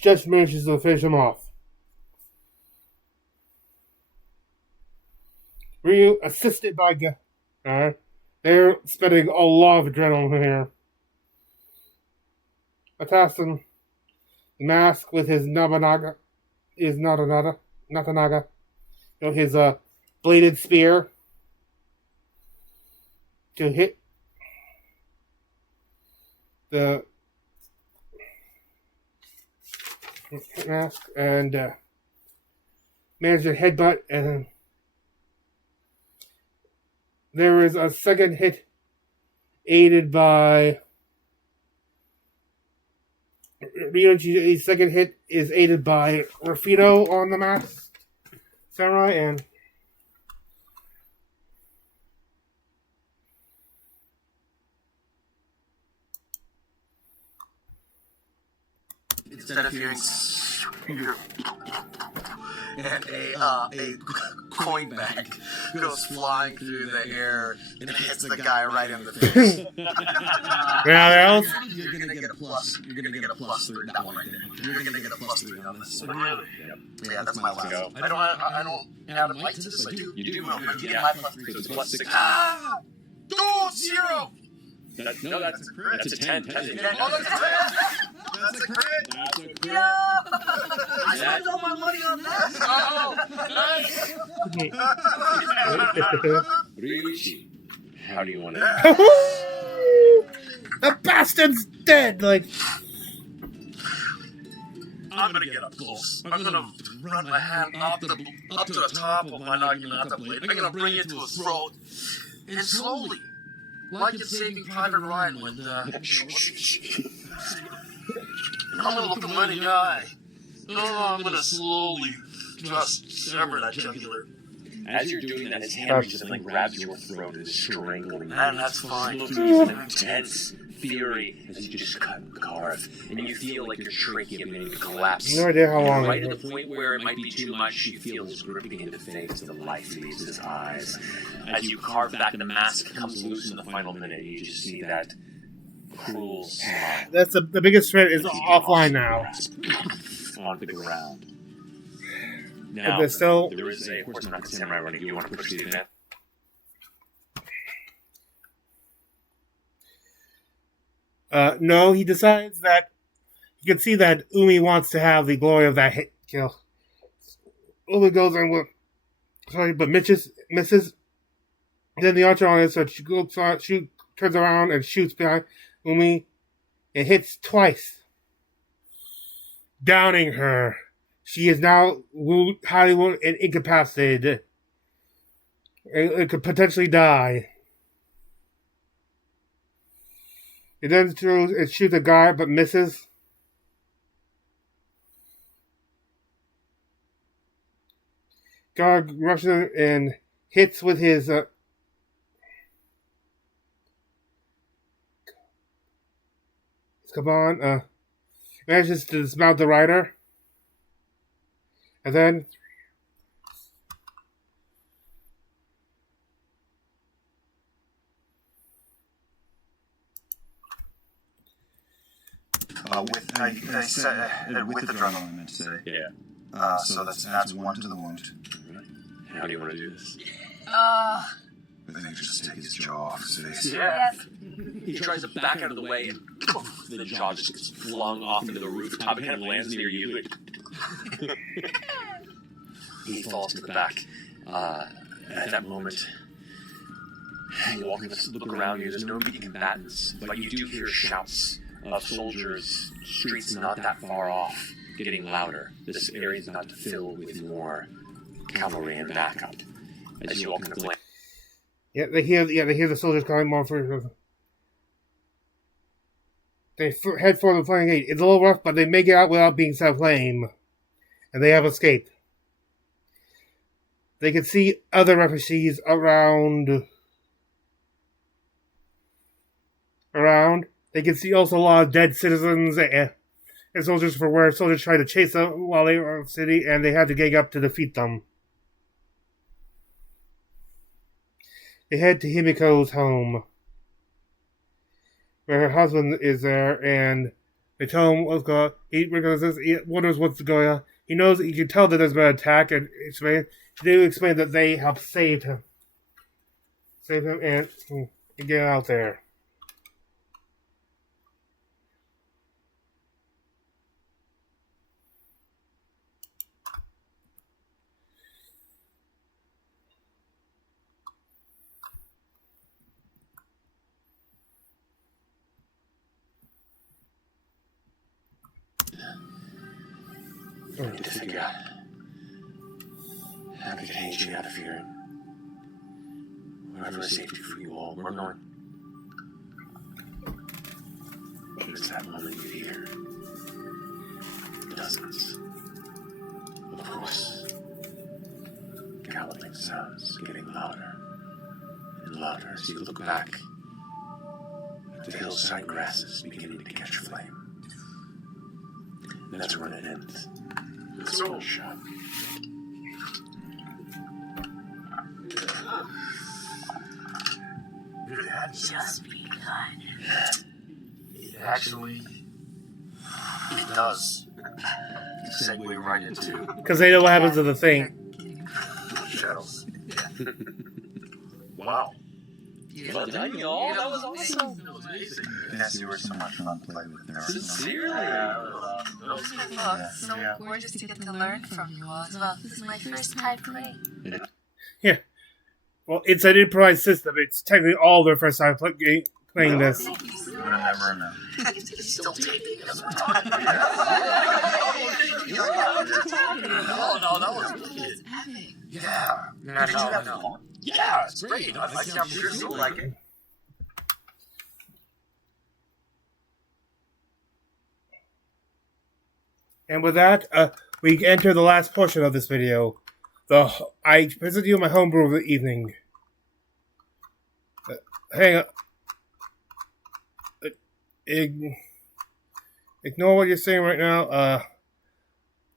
just manages to finish him off. Ryu, assisted by God, they're spending a lot of adrenaline here. Attacks him, the mask with his Natanaga, his bladed spear to hit the mask and manage to headbutt, and there is a second hit aided by Ryuji's second hit is aided by Rufino on the mask samurai, and Instead of hearing and a coin bag goes flying through the air and hits the guy right in the face. yeah, You're gonna get a plus. You're gonna get a +3 that one right there. You're gonna get a +3 on this. Yeah, that's my last. Go. I don't add a mic to this. I do. You do. Yeah, my +3. So it's +6. Ah! Oh, 0! That's a crit. That's a 10. Oh, that's a crit! That's a crit! That's a crit. Yo! I spent all my money on that! Oh, nice! Ryuichi, how do you want to? the bastard's dead. Like, I'm gonna get up close. I'm gonna run my hand up to the top of my Naginata blade. I'm gonna bring it to his throat. And slowly, like in Saving Private Ryan when I'm gonna look him right in the eye. Oh, I'm gonna slowly just sever that jugular. As you're doing that, his hand reaches and grabs your throat and is strangling. And that's fine. Looking with intense fury as you just cut and carve, and you feel like your trachea beginning to collapse. no idea how long. Right at the point where it might be too much, you feel his grip begin to fade as the life leaves his eyes. As you carve back, the mask comes loose in the final minute, and you just see that cruel smile. That's the biggest threat is offline now. On the ground. But Now, there's still there is a horseman samurai running. Do you want to push the event? no. He decides that you can see that Umi wants to have the glory of that hit kill. Umi goes and but misses. Then the archer on it, so she turns around and shoots behind Umi. It hits twice, downing her. She is now highly wounded and incapacitated. It could potentially die. It then throws and shoots a guy, but misses. Guard rushes and hits with his kaban. Manages to dismount the rider. And then with adrenaline, I meant to say. Yeah. So that adds 1 to the wound. How do you want to do this? I think just take his jaw off his face. Yeah. He tries to back out of the way, and the jaw just gets flung off into the rooftop. It kind of lands near you. He falls to the back. At that moment, you look around you. There's no immediate combatants, but you do hear shouts of soldiers. Streets not that far off, getting louder. This area is about to fill with more cavalry and backup. As you all can blame. They hear the soldiers calling more for. They head for the flying gate. It's a little rough, but they make it out without being set aflame, and they have escaped. They can see other refugees around. They can see also a lot of dead citizens and soldiers for where soldiers tried to chase them while they were in the city, and they had to gang up to defeat them. They head to Himiko's home, where her husband is there, and they tell him what's going on. He wonders what's going on. He knows, you can tell that there's been an attack, and they explain that they helped save him, and get out there. I need to figure out how to get Angie out of here. Wherever is safety for you all, we're going. It's that moment you hear. Dozens. Of course. Galloping sounds getting louder and louder as you look back at the hillside grasses beginning to catch flame. And that's when it ends. The soul shot. It had Just begun. Actually, it does. Segue right into Because they know what happens to the thing. shadows. Wow. Well done, y'all. That was awesome. That was amazing. Yes, you were so much fun to play with there. Sincerely. Oh, so gorgeous to get to learn from you all as well. This is my first time playing. Yeah. Well, it's an improvised system. It's technically all their first time playing this. You would have never known. Still taking us. Epic. No, that was wicked. Yeah. Did you have fun? Yeah, it's great. I can't You feel like it? And with that, we enter the last portion of this video. I present you my homebrew of the evening. Hang on. Ignore what you're saying right now.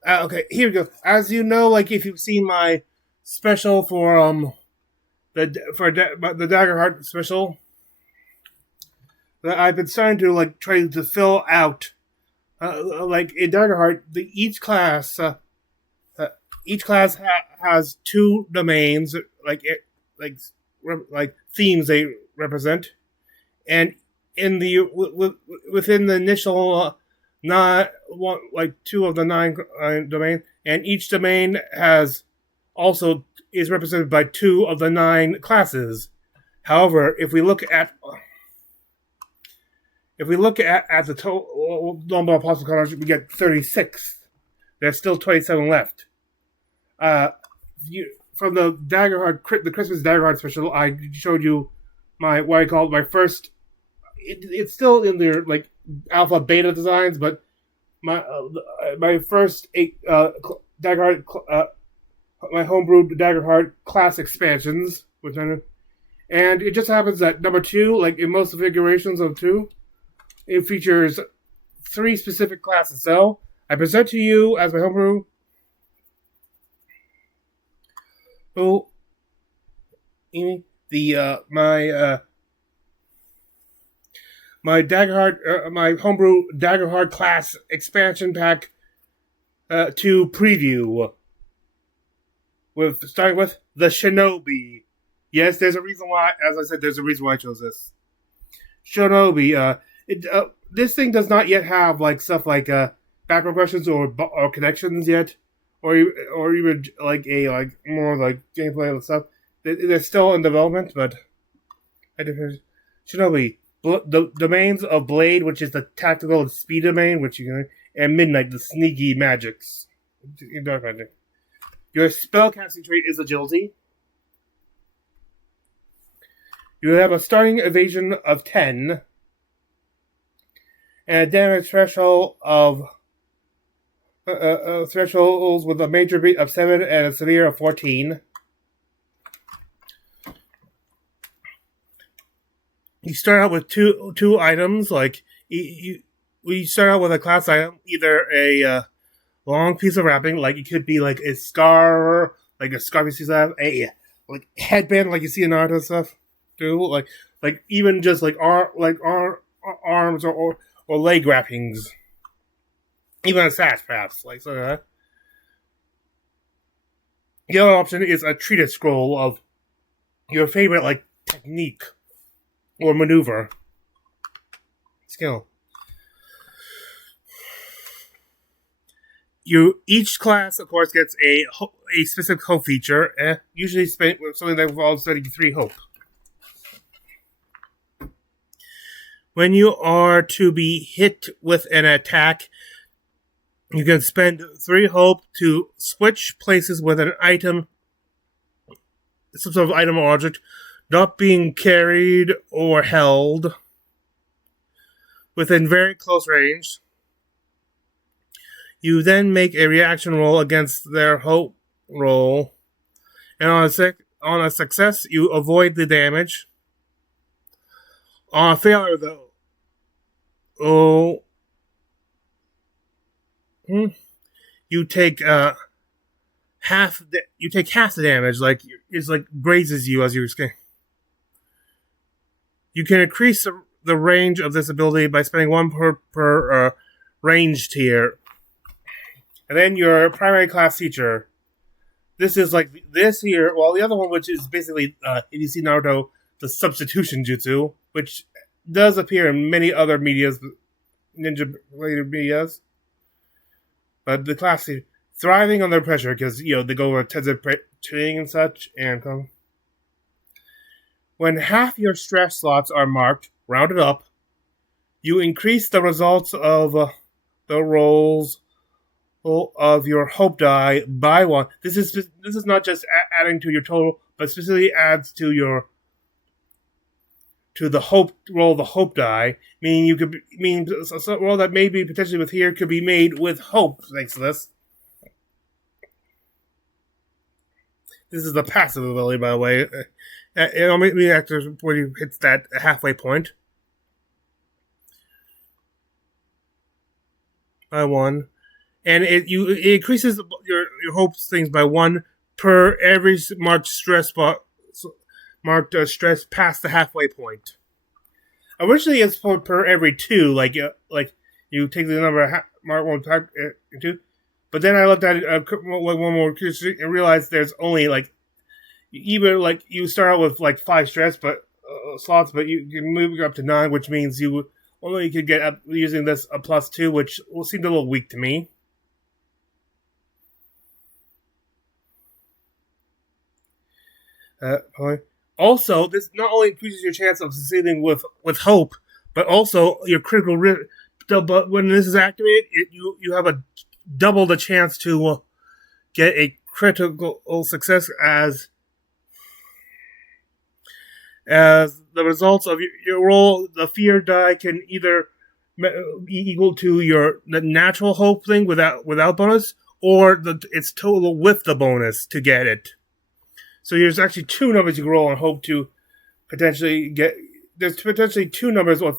Okay, here we go. As you know, like if you've seen my special for the Daggerheart special, that I've been starting to like try to fill out. Like in Daggerheart, each class has two domains, like themes they represent, and in the within the initial two of the 9 domain, and each domain is represented by 2 of the 9 classes. However, if we look at the total number of possible colors, we get 36. There's still 27 left. From the Daggerheart, the Christmas Daggerheart special, I showed you what I called my first. It's still in their like alpha beta designs, but my first 8 Daggerheart, my homebrewed Daggerheart Class Expansions, and it just happens that number 2, like in most configurations of 2. It features 3 specific classes. So I present to you as my homebrew. My Daggerheart, my homebrew Daggerheart Class Expansion Pack 2 preview. Starting with the Shinobi. Yes, there's a reason why. As I said, there's a reason why I chose this. Shinobi. This thing does not yet have like stuff like background questions or connections yet, or even like more like gameplay and stuff. They're still in development, but Shinobi, the domains of Blade, which is the tactical and speed domain, and Midnight, the sneaky magics in dark magic. Your spellcasting trait is Agility. You have a starting evasion of 10, and a damage threshold of thresholds with a major beat of 7 and a severe of 14. You start out with two items. Like we start out with a class item, either a long piece of wrapping, like it could be like a scar, like a scarf you see that, a like headband, like you see in Naruto stuff, too. Like even just like arms or leg wrappings, even a sash, perhaps, like something like that. The other option is a treated scroll of your favorite like technique or maneuver skill. Each class, of course, gets a specific hope feature, usually spent with something that involves 33 hope. When you are to be hit with an attack, you can spend 3 hope to switch places with an item, some sort of item or object, not being carried or held within very close range. You then make a reaction roll against their hope roll, and on a success, you avoid the damage. On a failure, though, you take half the damage. Like it's like grazes you as you escape. You can increase the range of this ability by spending 1 per range tier. And then your primary class teacher. This is like this here. Well, the other one, which is basically, if you see Naruto, the substitution jutsu, which does appear in many other medias, ninja-related medias. But the class teacher, thriving under pressure, because, they go over intensive training and such, and when half your stress slots are marked, rounded up, you increase the results of the rolls of your hope die by 1. This is not just adding to your total, but specifically adds to the hope roll, the hope die. Meaning a roll that may be potentially with here could be made with hope. Thanks to this. This is the passive ability, by the way. It'll make me active when you hit that halfway point. By 1. And it increases your hope things by 1 per every marked stress stress past the halfway point. Originally, it's per every 2, like you take the number mark 1 type 2. But then I looked at it one more curiously and realized there's only even you start out with 5 stress slots, but you can move up to 9, which means you only could get up using this a +2, which seemed a little weak to me. Also, this not only increases your chance of succeeding with hope, but also your critical risk. But when this is activated, you have double the chance to get a critical success as the results of your roll. The fear die can either be equal to the natural hope thing without bonus, or its total with the bonus to get it. So there's actually 2 numbers you can roll and hope to potentially get. There's potentially 2 numbers on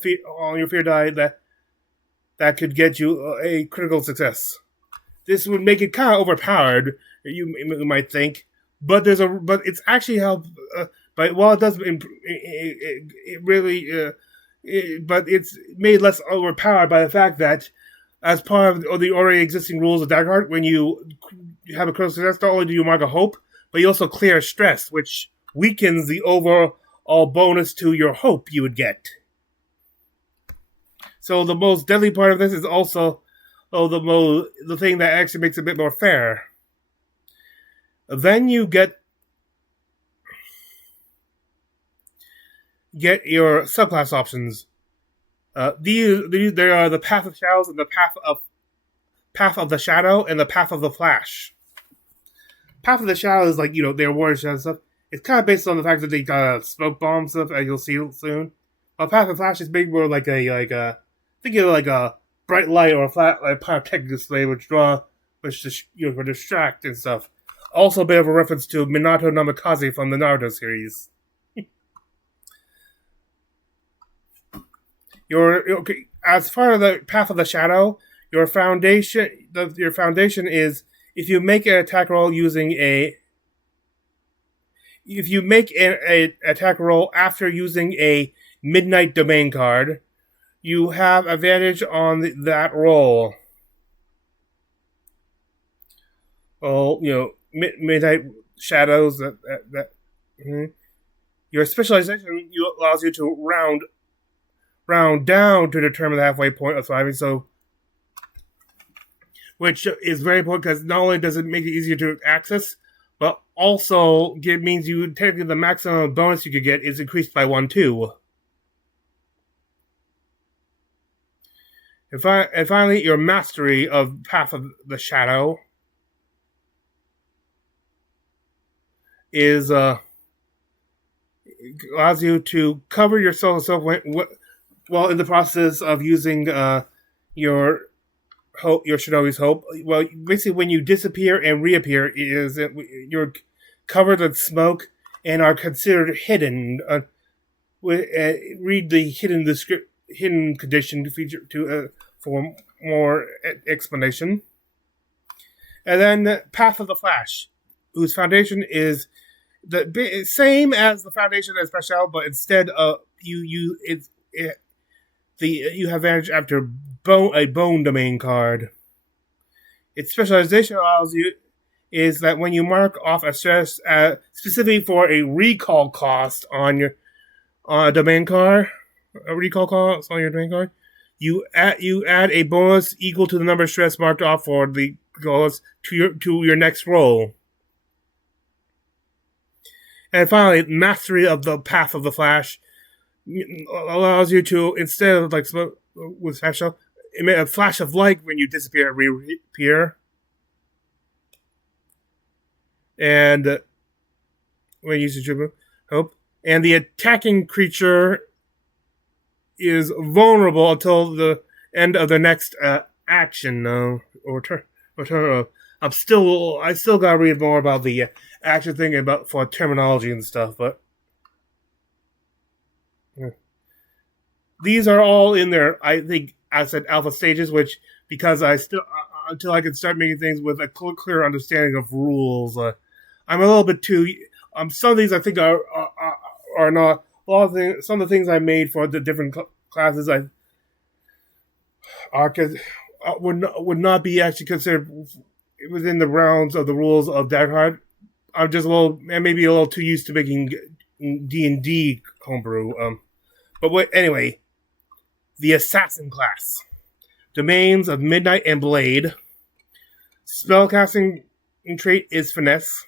your fear die that could get you a critical success. This would make it kind of overpowered, you might think, but it's actually helped. But while it does, it really, but it's made less overpowered by the fact that, as part of the already existing rules of Daggerheart, when you have a critical success, not only do you mark a hope, but you also clear stress, which weakens the overall bonus to your hope you would get. So the most deadly part of this is also the thing that actually makes it a bit more fair. Then you get your subclass options. There are the Path of Shadows and the Path of the Shadow and the Path of the Flash. Path of the Shadow is like, their warrior shadow stuff. It's kind of based on the fact that they got smoke bomb stuff, as you'll see soon. But Path of the Flash is big more like a think of it like a bright light or a flat like pyrotechnic display, for distract and stuff. Also, a bit of a reference to Minato Namikaze from the Naruto series. As part of the Path of the Shadow, your foundation is if you make an attack roll attack roll after using a Midnight Domain card, you have advantage on that roll. Well, Midnight Shadows. Your specialization allows you to round down to determine the halfway point of thriving. So, which is very important because not only does it make it easier to access, but also means technically the maximum bonus you could get is increased by 1 too. And finally, your mastery of Path of the Shadow is allows you to cover yourself while in the process of using your Shinobi's Hope. Well, basically, when you disappear and reappear, you're covered in smoke and are considered hidden. Read the hidden condition feature for more explanation. And then Path of the Flash, whose foundation is the same as the foundation as Special, but instead of you have advantage after a bone domain card. Its specialization allows you is that when you mark off a stress specifically for a recall cost on a domain card, a recall cost on your domain card, you add a bonus equal to the number of stress marked off for the goals to your next roll. And finally, mastery of the Path of the Flash allows you to, instead of like with Special, emit a flash of light when you disappear and reappear. And when you use your Hope. And the attacking creature is vulnerable until the end of the next action or turn. I still gotta read more about the action thing for terminology and stuff, but these are all in there. I think I said alpha stages, which because until I can start making things with a clear understanding of rules, I'm a little bit too. Some of these I think are not. A lot of things, some of the things I made for the different classes would not be actually considered within the realms of the rules of Daggerheart. I'm just maybe a little too used to making D&D homebrew. Anyway, the Assassin class. Domains of Midnight and Blade. Spellcasting trait is Finesse.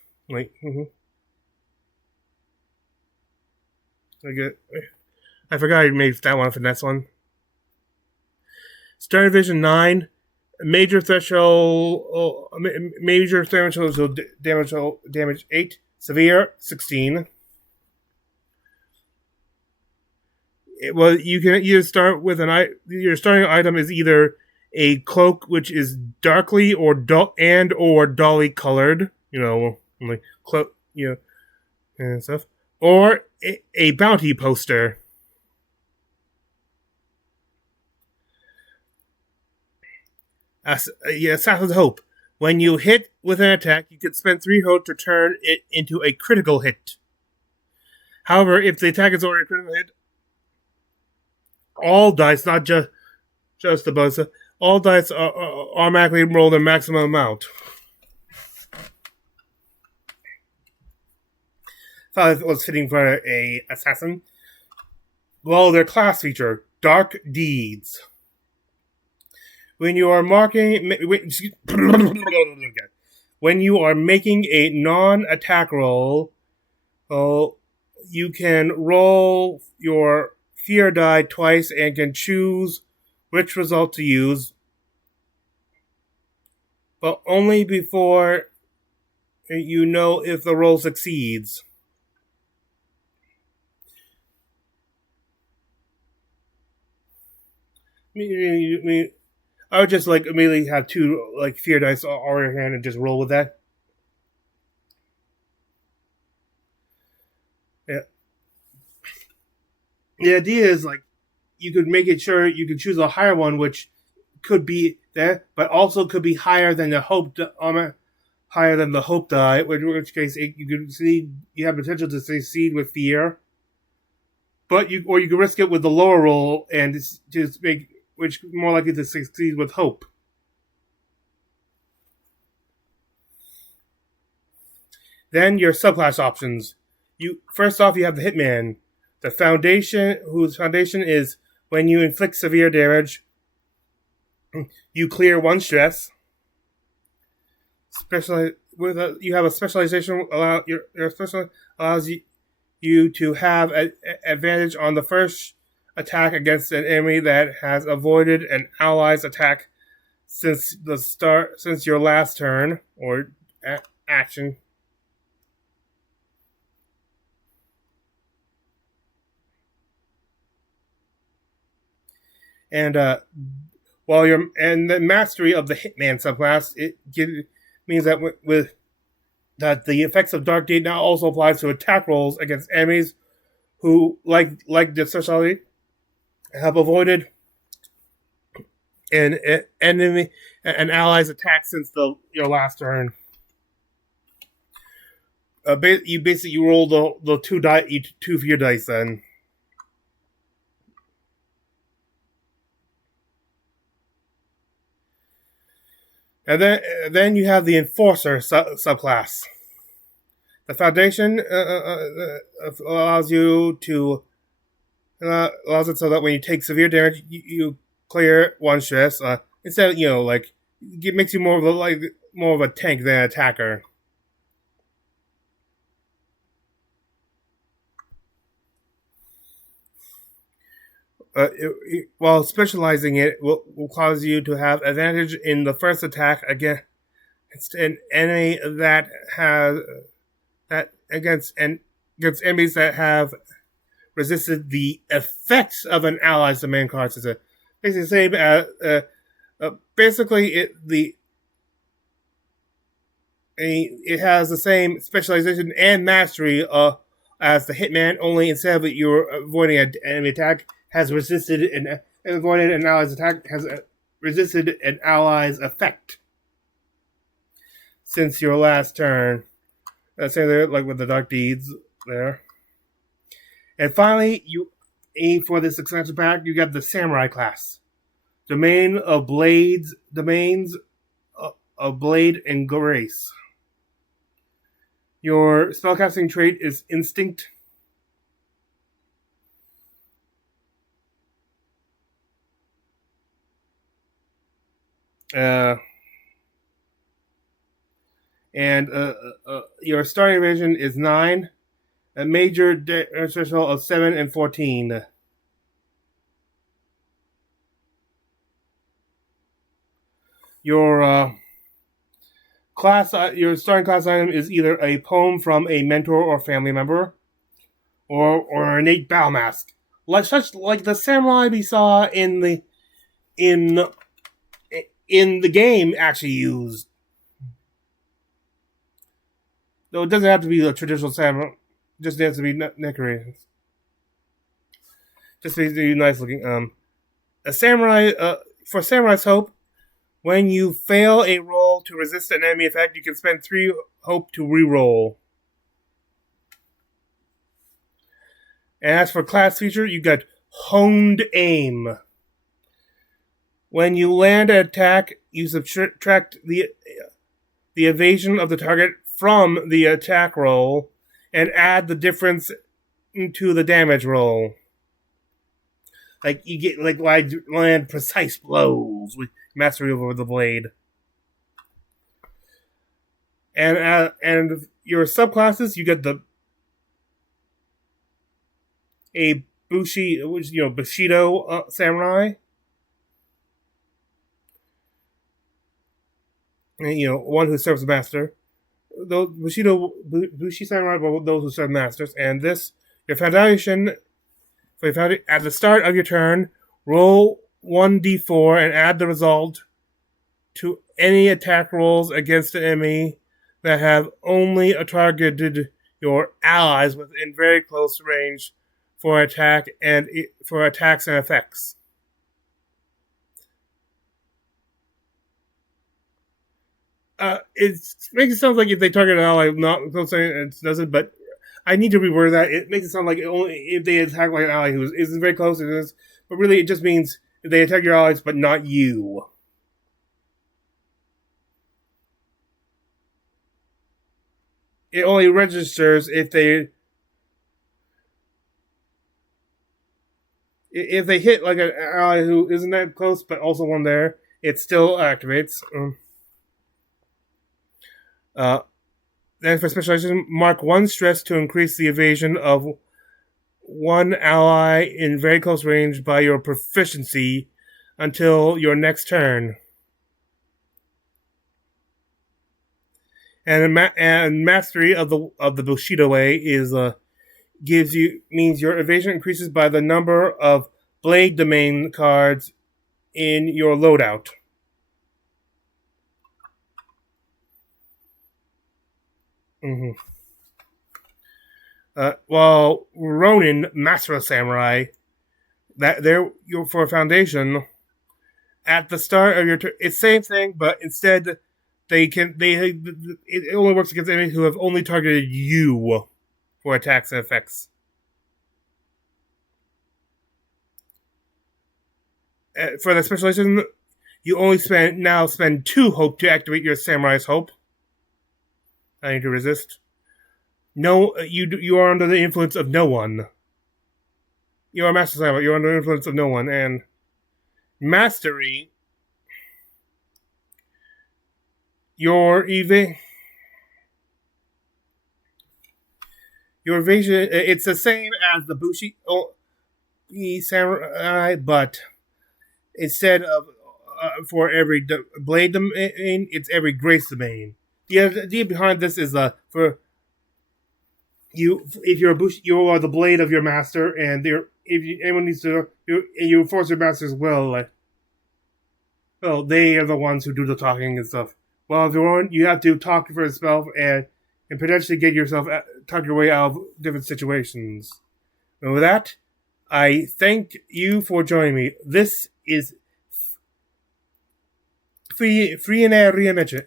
I forgot I made that one a Finesse one. Star Division 9. Major threshold damage 8. Severe 16. You can either start with your starting item is either a cloak which is darkly or dully colored, like cloak, and stuff, or a bounty poster. Assassin's Hope. When you hit with an attack, you can spend 3 hope to turn it into a critical hit. However, if the attack is already a critical hit, all dice, not just the bonus, all dice automatically roll their maximum amount. Thought it was fitting for a assassin. Well, their class feature, Dark Deeds. When you are when you are making a non-attack roll, you can roll your fear die twice and can choose which result to use, but only before you know if the roll succeeds. I would just like immediately have 2 like fear dice on your hand and just roll with that. Yeah. The idea is like you could make it sure you could choose a higher one, which could be there, but also could be higher than the hope higher than the hope die. In which case, you could see you have potential to succeed with fear, but you could risk it with the lower roll and just make which more likely to succeed with hope. Then your subclass options. First off, you have the Hitman, the foundation, whose foundation is when you inflict severe damage, you clear 1 stress. You have a specialization your special allows you to have an advantage on the first attack against an enemy that has avoided an ally's attack since your last turn or action. And the mastery of the Hitman subclass means that that the effects of Dark Deed now also applies to attack rolls against enemies who, like the specialty, have avoided an ally's attack since your last turn. You roll the 2 fear dice then. And then you have the Enforcer subclass. The Foundation allows it so that when you take severe damage, you clear 1 stress. Instead, it makes you more of a tank than an attacker. While specializing it will cause you to have advantage in the first attack against an enemy against enemies that have resisted the effects of an ally's demand card system. Basically the same as it has the same specialization and mastery as the Hitman. Only instead of you're avoiding an enemy attack, has resisted and avoided an ally's attack, has resisted an ally's effect since your last turn. Same there, like with the Dark Deeds there. And finally, for this expansion pack, you got the Samurai class. Domains of Blade and Grace. Your spellcasting trait is Instinct. Your starting division is 9, a major special of 7 and 14. Your starting class item is either a poem from a mentor or family member, or an innate battle mask, like the samurai we saw in the game actually used. Though it doesn't have to be a traditional samurai, just has to be Nekiri. Just to be nice looking. A samurai for Samurai's Hope, when you fail a roll to resist an enemy effect, you can spend 3 hope to re-roll. And as for class feature, you got Honed Aim. When you land an attack, you subtract the evasion of the target from the attack roll and add the difference to the damage roll. Like you get land precise blows with mastery over the blade. And your subclasses, you get a Bushido samurai. And, one who serves the master. those Bushi Samurai, those who serve masters, and this your foundation. At the start of your turn, roll 1d4 and add the result to any attack rolls against the enemy that have only targeted your allies within very close range for attacks and effects. It makes it sound like if they target an ally, not it doesn't, but I need to reword that. It makes it sound like only if they attack like an ally who isn't very close, it is, but really it just means if they attack your allies, but not you. It only registers if they hit like an ally who isn't that close, but also one there. It still activates. Then for specialization, mark 1 stress to increase the evasion of one ally in very close range by your proficiency until your next turn. And mastery of the Bushido way is means your evasion increases by the number of blade domain cards in your loadout. While Ronin, Master of Samurai, for a foundation, at the start of your turn, it's same thing, but instead it only works against enemies who have only targeted you for attacks and effects. For the specialization, you only spend 2 hope to activate your Samurai's hope. I need to resist. No, you are under the influence of no one. You are Master Samurai. You are under the influence of no one, and mastery. Your evasion. It's the same as the Bushi Samurai, but instead of for every blade domain, it's every grace domain. The idea behind this is for you, if you're a Bushi, you are the blade of your master, and anyone needs to, you force your master's will. They are the ones who do the talking and stuff. Well, if you want, you have to talk for yourself and potentially get yourself talk your way out of different situations. And with that, I thank you for joining me. This is free and reimagined.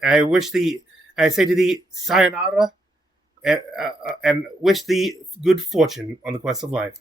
I say to thee, sayonara, and wish thee good fortune on the quest of life.